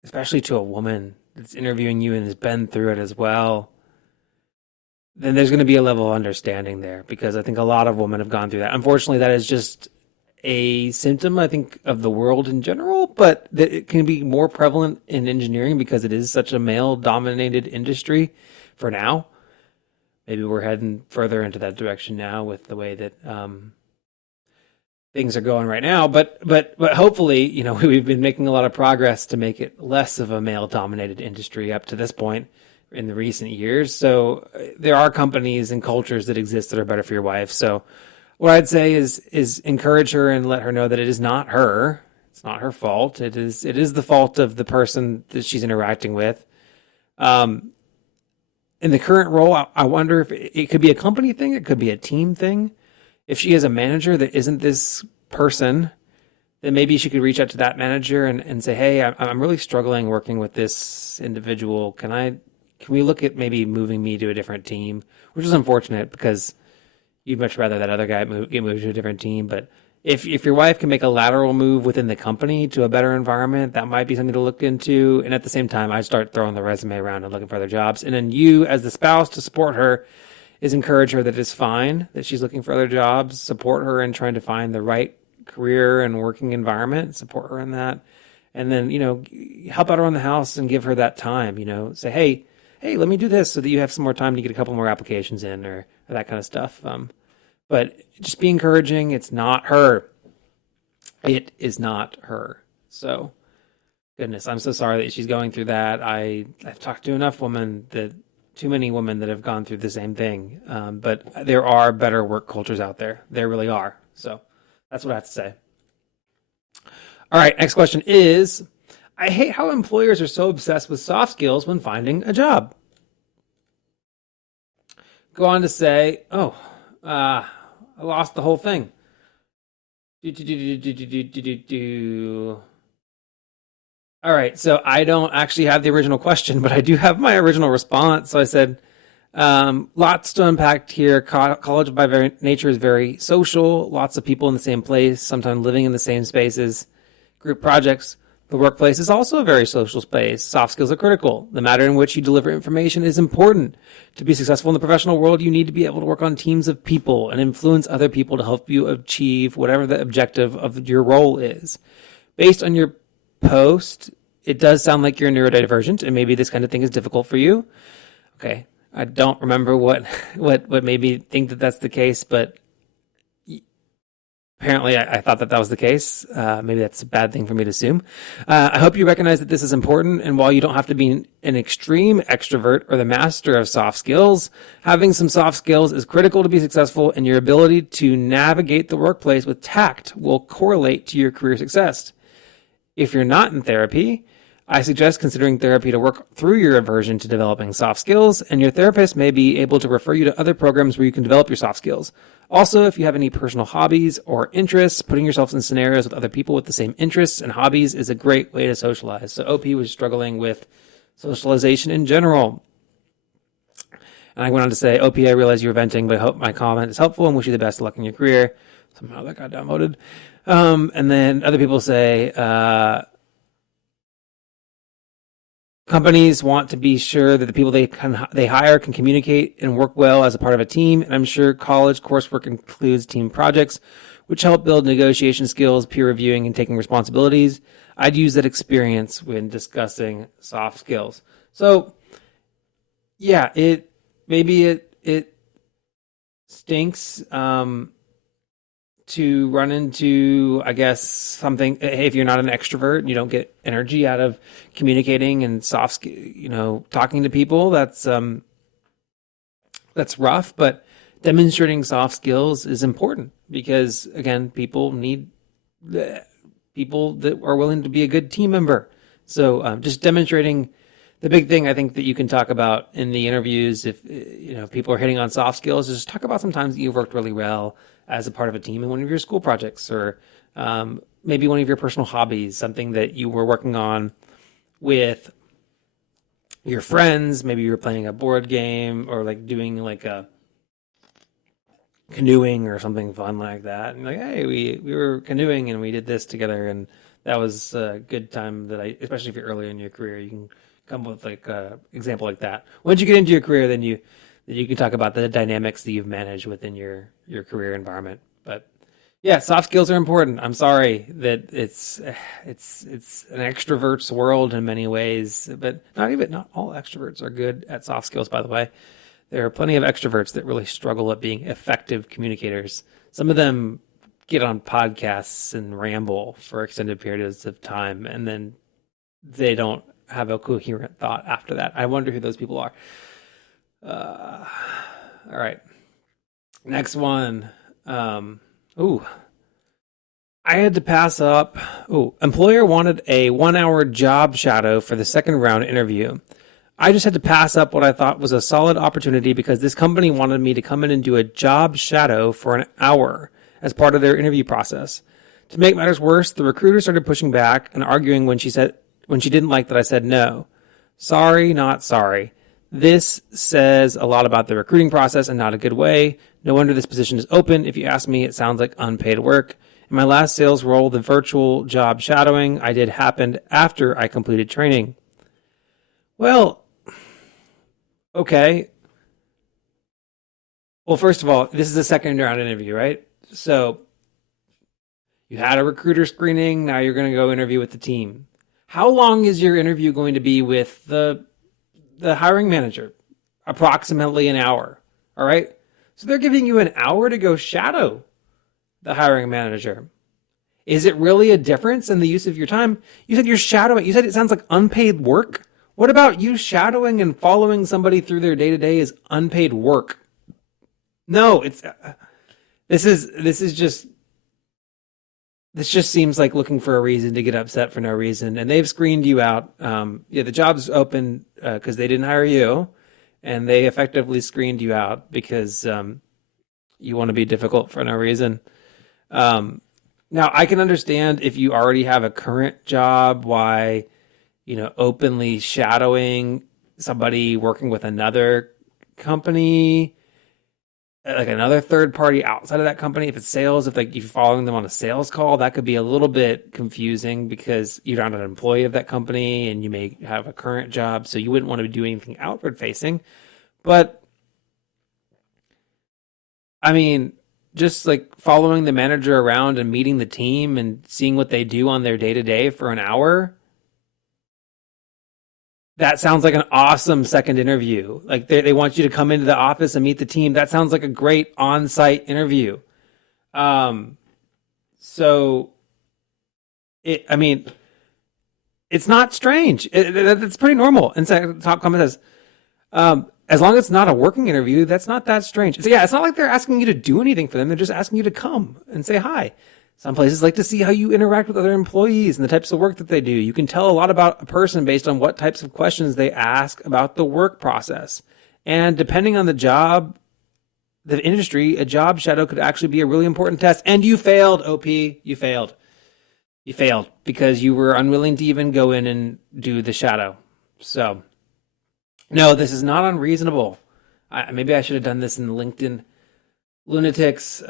especially to a woman that's interviewing you and has been through it as well, then there's going to be a level of understanding there, because I think a lot of women have gone through that. Unfortunately, that is just a symptom, I think, of the world in general, but it can be more prevalent in engineering because it is such a male-dominated industry for now. Maybe we're heading further into that direction now with the way that things are going right now. But hopefully, we've been making a lot of progress to make it less of a male-dominated industry up to this point. in the recent years. So there are companies and cultures that exist that are better for your wife. So what I'd say is encourage her and let her know that it is not her. It's not her fault. It is the fault of the person that she's interacting with. In the current role, I wonder if it could be a company thing. It could be a team thing. If she has a manager that isn't this person, then maybe she could reach out to that manager and say, hey, I'm really struggling working with this individual. Can we look at maybe moving me to a different team? Which is unfortunate because you'd much rather that other guy get moved to a different team. But if your wife can make a lateral move within the company to a better environment, that might be something to look into. And at the same time, I'd start throwing the resume around and looking for other jobs. And then you, as the spouse, to support her, is encourage her that it's fine that she's looking for other jobs. Support her in trying to find the right career and working environment. Support her in that. And then, help out around the house and give her that time. Say, hey, let me do this so that you have some more time to get a couple more applications in or that kind of stuff. But just be encouraging. It's not her. It is not her. So, goodness, I'm so sorry that she's going through that. I've talked to too many women that have gone through the same thing. But there are better work cultures out there. There really are. So that's what I have to say. All right, next question is, I hate how employers are so obsessed with soft skills when finding a job. Go on to say, I lost the whole thing. All right, so I don't actually have the original question, but I do have my original response. So I said, lots to unpack here. College by nature is very social. Lots of people in the same place, sometimes living in the same spaces. Group projects. The workplace is also a very social space. Soft skills are critical. The manner in which you deliver information is important. To be successful in the professional world, you need to be able to work on teams of people and influence other people to help you achieve whatever the objective of your role is. Based on your post, it does sound like you're neurodivergent, and maybe this kind of thing is difficult for you. Okay, I don't remember what made me think that that's the case, but apparently I thought that was the case. Maybe that's a bad thing for me to assume. I hope you recognize that this is important, and while you don't have to be an extreme extrovert or the master of soft skills, having some soft skills is critical to be successful, and your ability to navigate the workplace with tact will correlate to your career success. If you're not in therapy, I suggest considering therapy to work through your aversion to developing soft skills, and your therapist may be able to refer you to other programs where you can develop your soft skills. Also, if you have any personal hobbies or interests, putting yourself in scenarios with other people with the same interests and hobbies is a great way to socialize. So OP was struggling with socialization in general. And I went on to say, OP, I realize you were venting, but I hope my comment is helpful and wish you the best of luck in your career. Somehow that got downvoted. And then other people say, companies want to be sure that the people they hire can communicate and work well as a part of a team, and I'm sure college coursework includes team projects, which help build negotiation skills, peer reviewing, and taking responsibilities. I'd use that experience when discussing soft skills. So, yeah, it stinks to run into, I guess, something. Hey, if you're not an extrovert and you don't get energy out of communicating and talking to people, that's rough. But demonstrating soft skills is important because, again, people need people that are willing to be a good team member. So just demonstrating. The big thing I think that you can talk about in the interviews, if people are hitting on soft skills, is just talk about sometimes that you've worked really well as a part of a team in one of your school projects, or maybe one of your personal hobbies, something that you were working on with your friends. Maybe you were playing a board game or like doing like a canoeing or something fun like that. And like, hey, we were canoeing and we did this together, and that was a good time especially if you're early in your career, you can come up with like a example like that. Once you get into your career, then you can talk about the dynamics that you've managed within your career environment. But yeah, soft skills are important. I'm sorry that it's an extrovert's world in many ways, but not all extroverts are good at soft skills, by the way. There are plenty of extroverts that really struggle at being effective communicators. Some of them get on podcasts and ramble for extended periods of time, and then they don't have a coherent thought after that. I wonder who those people are. All right. Next one. I had to pass up. Employer wanted a 1-hour job shadow for the second round interview. I just had to pass up what I thought was a solid opportunity because this company wanted me to come in and do a job shadow for an hour as part of their interview process. To make matters worse, the recruiter started pushing back and arguing when she didn't like that I said no. Sorry, not sorry. This says a lot about the recruiting process and not a good way. No wonder this position is open. If you ask me, it sounds like unpaid work. In my last sales role, the virtual job shadowing I did happened after I completed training. Well, okay. Well, first of all, this is a second round interview, right? So you had a recruiter screening. Now you're going to go interview with the team. How long is your interview going to be with the hiring manager? Approximately an hour. All right. So they're giving you an hour to go shadow the hiring manager. Is it really a difference in the use of your time? You said you're shadowing. You said it sounds like unpaid work. What about you shadowing and following somebody through their day-to-day is unpaid work? No, this just seems like looking for a reason to get upset for no reason. And they've screened you out. The job's open because they didn't hire you, and they effectively screened you out because you want to be difficult for no reason. Now I can understand if you already have a current job, why, openly shadowing somebody working with another company, like another third party outside of that company. If it's sales, if you're following them on a sales call, that could be a little bit confusing because you're not an employee of that company and you may have a current job. So you wouldn't want to do anything outward facing, but I mean, just like following the manager around and meeting the team and seeing what they do on their day to day for an hour. That sounds like an awesome second interview. Like they want you to come into the office and meet the team. That sounds like a great on-site interview. It's not strange. It's pretty normal. And so the top comment says, as long as it's not a working interview, that's not that strange. So yeah, it's not like they're asking you to do anything for them. They're just asking you to come and say hi. Some places like to see how you interact with other employees and the types of work that they do. You can tell a lot about a person based on what types of questions they ask about the work process. And depending on the job, the industry, a job shadow could actually be a really important test. And you failed, OP. You failed. You failed because you were unwilling to even go in and do the shadow. So, no, this is not unreasonable. Maybe I should have done this in the LinkedIn Lunatics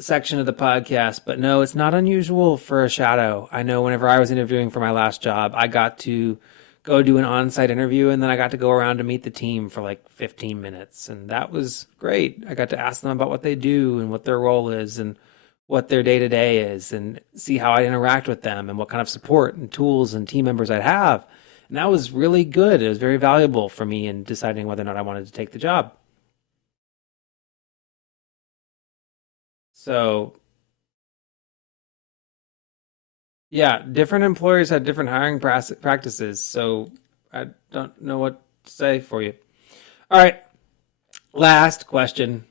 section of the podcast, but no, it's not unusual for a shadow. I know whenever I was interviewing for my last job, I got to go do an on-site interview, and then I got to go around to meet the team for like 15 minutes, and that was great. I got to ask them about what they do and what their role is and what their day-to-day is and see how I interact with them and what kind of support and tools and team members I'd have. And that was really good. It was very valuable for me in deciding whether or not I wanted to take the job. So, yeah, different employers have different hiring practices. So I don't know what to say for you. All right. Last question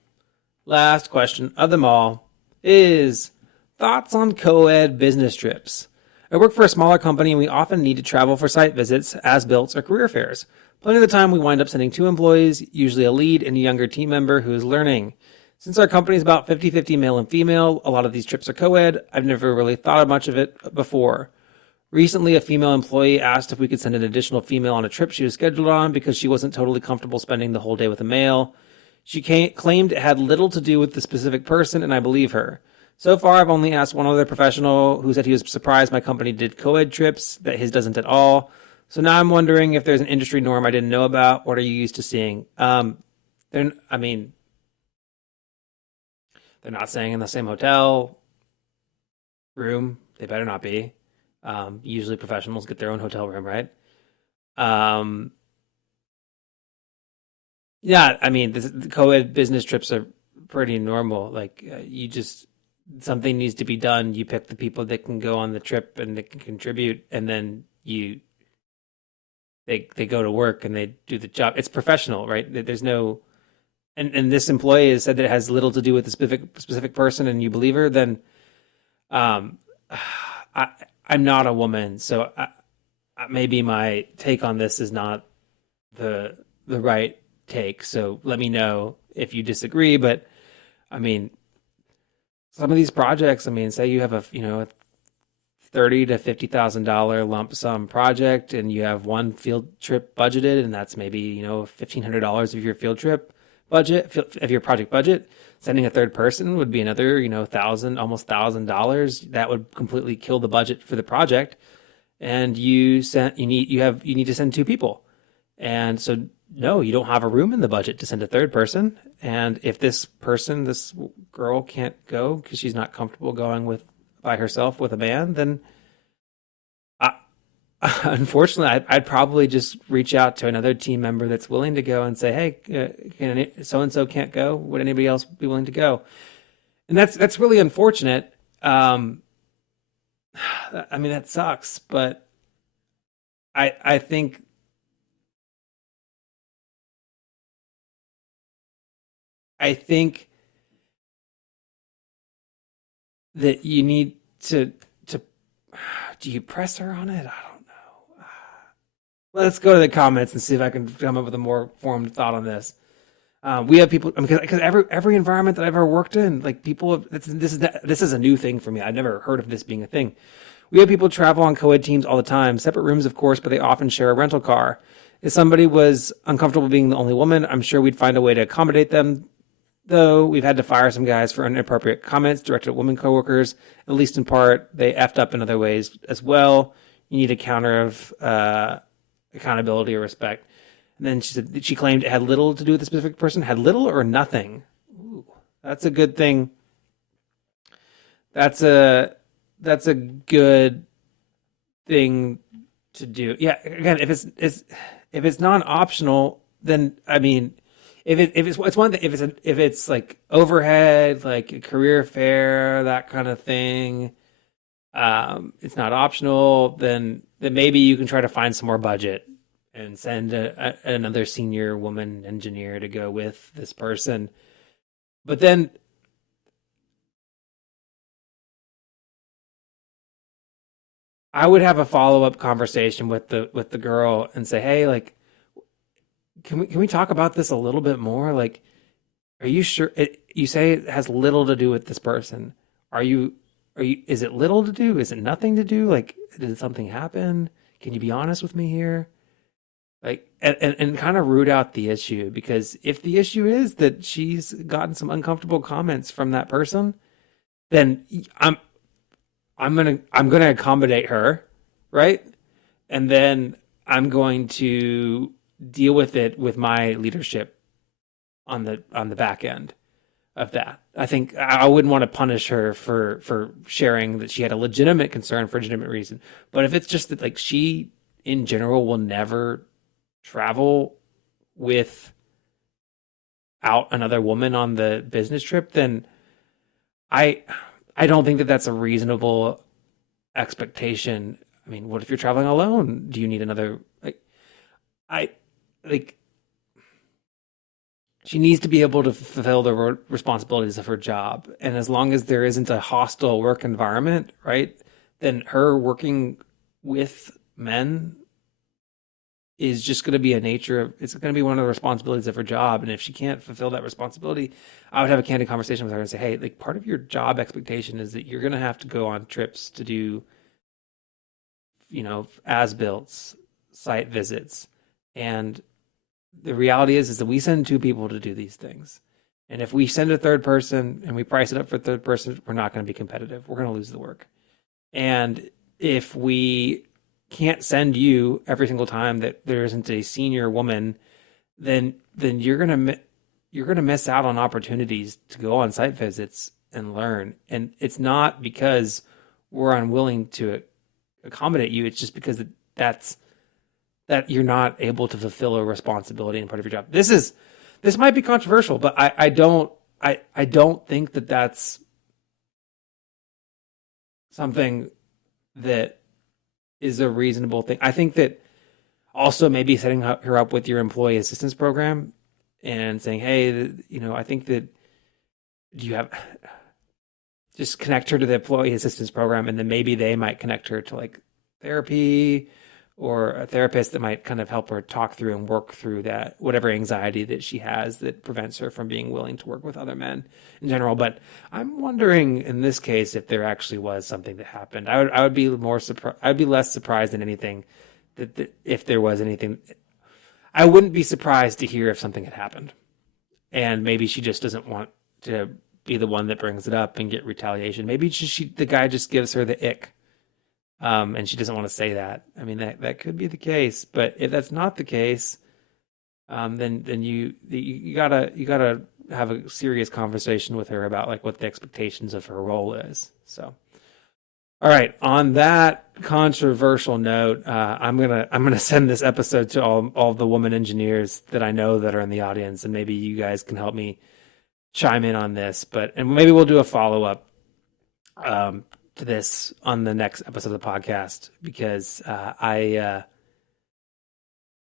of them all is thoughts on co-ed business trips. I work for a smaller company and we often need to travel for site visits, as-built, or career fairs. Plenty of the time we wind up sending 2 employees, usually a lead and a younger team member who is learning. Since our company is about 50-50 male and female, a lot of these trips are co-ed. I've never really thought much of it before. Recently, a female employee asked if we could send an additional female on a trip she was scheduled on because she wasn't totally comfortable spending the whole day with a male. She claimed it had little to do with the specific person, and I believe her. So far, I've only asked one other professional who said he was surprised my company did co-ed trips, that his doesn't at all. So now I'm wondering if there's an industry norm I didn't know about. What are you used to seeing? They're not staying in the same hotel room. They better not be. Usually professionals get their own hotel room, right? The co-ed business trips are pretty normal. Like something needs to be done. You pick the people that can go on the trip and that can contribute, and then you they go to work and they do the job. It's professional, right? There's no, and this employee has said that it has little to do with the specific person, and you believe her, then I'm not a woman, so maybe my take on this is not the right take. So let me know if you disagree. But I mean, some of these projects, I mean, say you have a $30,000 to $50,000 lump sum project, and you have one field trip budgeted, and that's maybe $1,500 of your field trip budget of your project budget. Sending a third person would be another almost $1,000. That would completely kill the budget for the project. And you need to send two people, and so no, you don't have a room in the budget to send a third person. And if this girl can't go because she's not comfortable going by herself with a man, then unfortunately, I'd probably just reach out to another team member that's willing to go and say, hey, so-and-so can't go. Would anybody else be willing to go? And that's really unfortunate. I mean, that sucks, but I think that you need to do you press her on it? I don't know. Let's go to the comments and see if I can come up with a more formed thought on this. We have people, because every environment that I've ever worked in, like this is a new thing for me. I've never heard of this being a thing. We have people travel on co-ed teams all the time, separate rooms, of course, but they often share a rental car. If somebody was uncomfortable being the only woman, I'm sure we'd find a way to accommodate them. Though we've had to fire some guys for inappropriate comments directed at women coworkers, at least in part. They effed up in other ways as well. You need a counter of accountability or respect. And then she said that she claimed it had little to do with the specific person. Had little or nothing. Ooh, that's a good thing. That's a good thing to do. Yeah, again, if it's non-optional, then I mean, if it's like overhead, like a career fair, that kind of thing, it's not optional, then maybe you can try to find some more budget and send another senior woman engineer to go with this person. But then I would have a follow-up conversation with the girl and say, hey, like, can we talk about this a little bit more? Like, are you sure you say it has little to do with this person? Is it little to do? Is it nothing to do? Like, did something happen? Can you be honest with me here? Like, and kind of root out the issue, because if the issue is that she's gotten some uncomfortable comments from that person, then I'm gonna accommodate her, right? And then I'm going to deal with it with my leadership on the back end of that. I think I wouldn't want to punish her for sharing that she had a legitimate concern for a legitimate reason. But if it's just that, like, she in general will never travel without another woman on the business trip, then I don't think that that's a reasonable expectation. I mean, what if you're traveling alone? Do you need another, she needs to be able to fulfill the responsibilities of her job. And as long as there isn't a hostile work environment, right, then her working with men is just going to be it's going to be one of the responsibilities of her job. And if she can't fulfill that responsibility, I would have a candid conversation with her and say, hey, like, part of your job expectation is that you're going to have to go on trips to do, as-builts, site visits. And the reality is that we send two people to do these things. And if we send a third person and we price it up for a third person, we're not going to be competitive. We're going to lose the work. And if we can't send you every single time that there isn't a senior woman, then you're going to miss out on opportunities to go on site visits and learn. And it's not because we're unwilling to accommodate you. It's just because that you're not able to fulfill a responsibility and part of your job. This might be controversial, but I don't think that that's something that is a reasonable thing. I think that Also, maybe setting her up with your employee assistance program and saying, hey, I think that you have, just connect her to the employee assistance program, and then maybe they might connect her to like therapy or a therapist that might kind of help her talk through and work through that, whatever anxiety that she has that prevents her from being willing to work with other men in general. But I'm wondering in this case if there actually was something that happened. I would be more surprised. I'd be less surprised than anything that if there was anything. I wouldn't be surprised to hear if something had happened, and maybe she just doesn't want to be the one that brings it up and get retaliation. Maybe the guy just gives her the ick. And she doesn't want to say that. I mean, that could be the case, but if that's not the case, then you gotta have a serious conversation with her about like what the expectations of her role is. So, all right, on that controversial note, I'm gonna send this episode to all the woman engineers that I know that are in the audience, and maybe you guys can help me chime in on this. And maybe we'll do a follow up. To this on the next episode of the podcast, because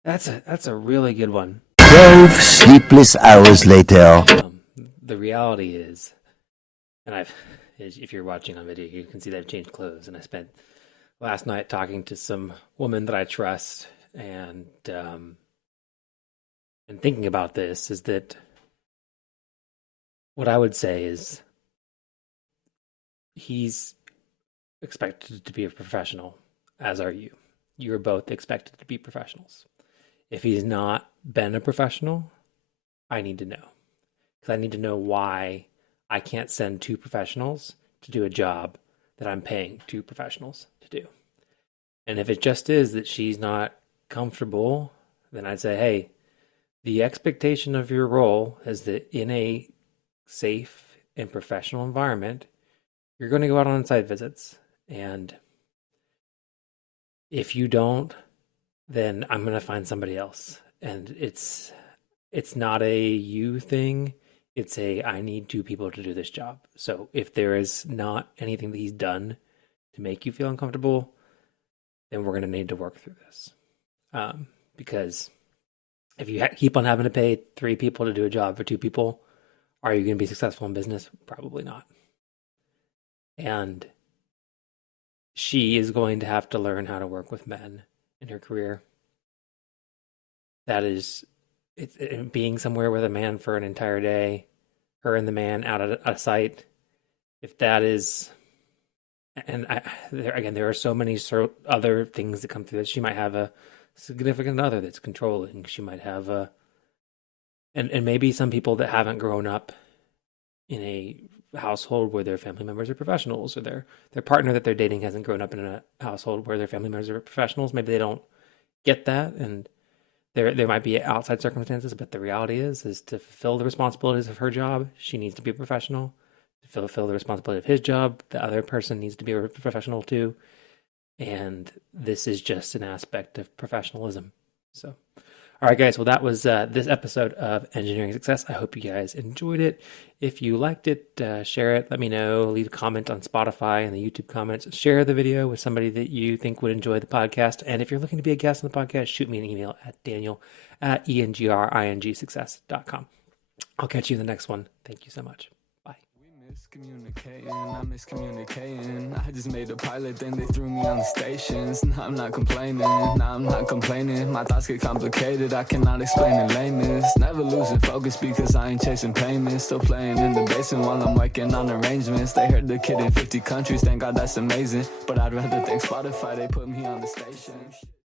that's a really good one. 12 sleepless hours later. The reality is, and if you're watching on video, you can see that I've changed clothes, and I spent last night talking to some woman that I trust, and thinking about this is that what I would say is he's expected to be a professional, as are you. You are both expected to be professionals. If he's not been a professional, I need to know. Because I need to know why I can't send two professionals to do a job that I'm paying two professionals to do. And if it just is that she's not comfortable, then I'd say, hey, the expectation of your role is that in a safe and professional environment, you're going to go out on site visits. And if you don't, then I'm going to find somebody else. And it's not a you thing. It's I need two people to do this job. So if there is not anything that he's done to make you feel uncomfortable, then we're going to need to work through this. Because if you keep on having to pay three people to do a job for two people, are you going to be successful in business? Probably not. And she is going to have to learn how to work with men in her career. That is, being somewhere with a man for an entire day, her and the man out at a site. If that is, and there are so many other things that come through this. She might have a significant other that's controlling. She might have and maybe some people that haven't grown up in a household where their family members are professionals, or their partner that they're dating hasn't grown up in a household where their family members are professionals. Maybe they don't get that, and there might be outside circumstances, but the reality is to fulfill the responsibilities of her job, she needs to be a professional. To fulfill the responsibility of his job, the other person needs to be a professional too. And this is just an aspect of professionalism. So, all right, guys. Well, that was this episode of Engineering Success. I hope you guys enjoyed it. If you liked it, share it. Let me know. Leave a comment on Spotify and the YouTube comments. Share the video with somebody that you think would enjoy the podcast. And if you're looking to be a guest on the podcast, shoot me an email at daniel@engringsuccess.com. I'll catch you in the next one. Thank you so much. Miscommunicating, I'm miscommunicating. I just made a pilot, then they threw me on the stations. Now I'm not complaining, My thoughts get complicated, I cannot explain in layman's. Never losing focus because I ain't chasing payments. Still playing in the basement while I'm working on arrangements. They heard the kid in 50 countries, thank God that's amazing. But I'd rather thank Spotify, they put me on the station.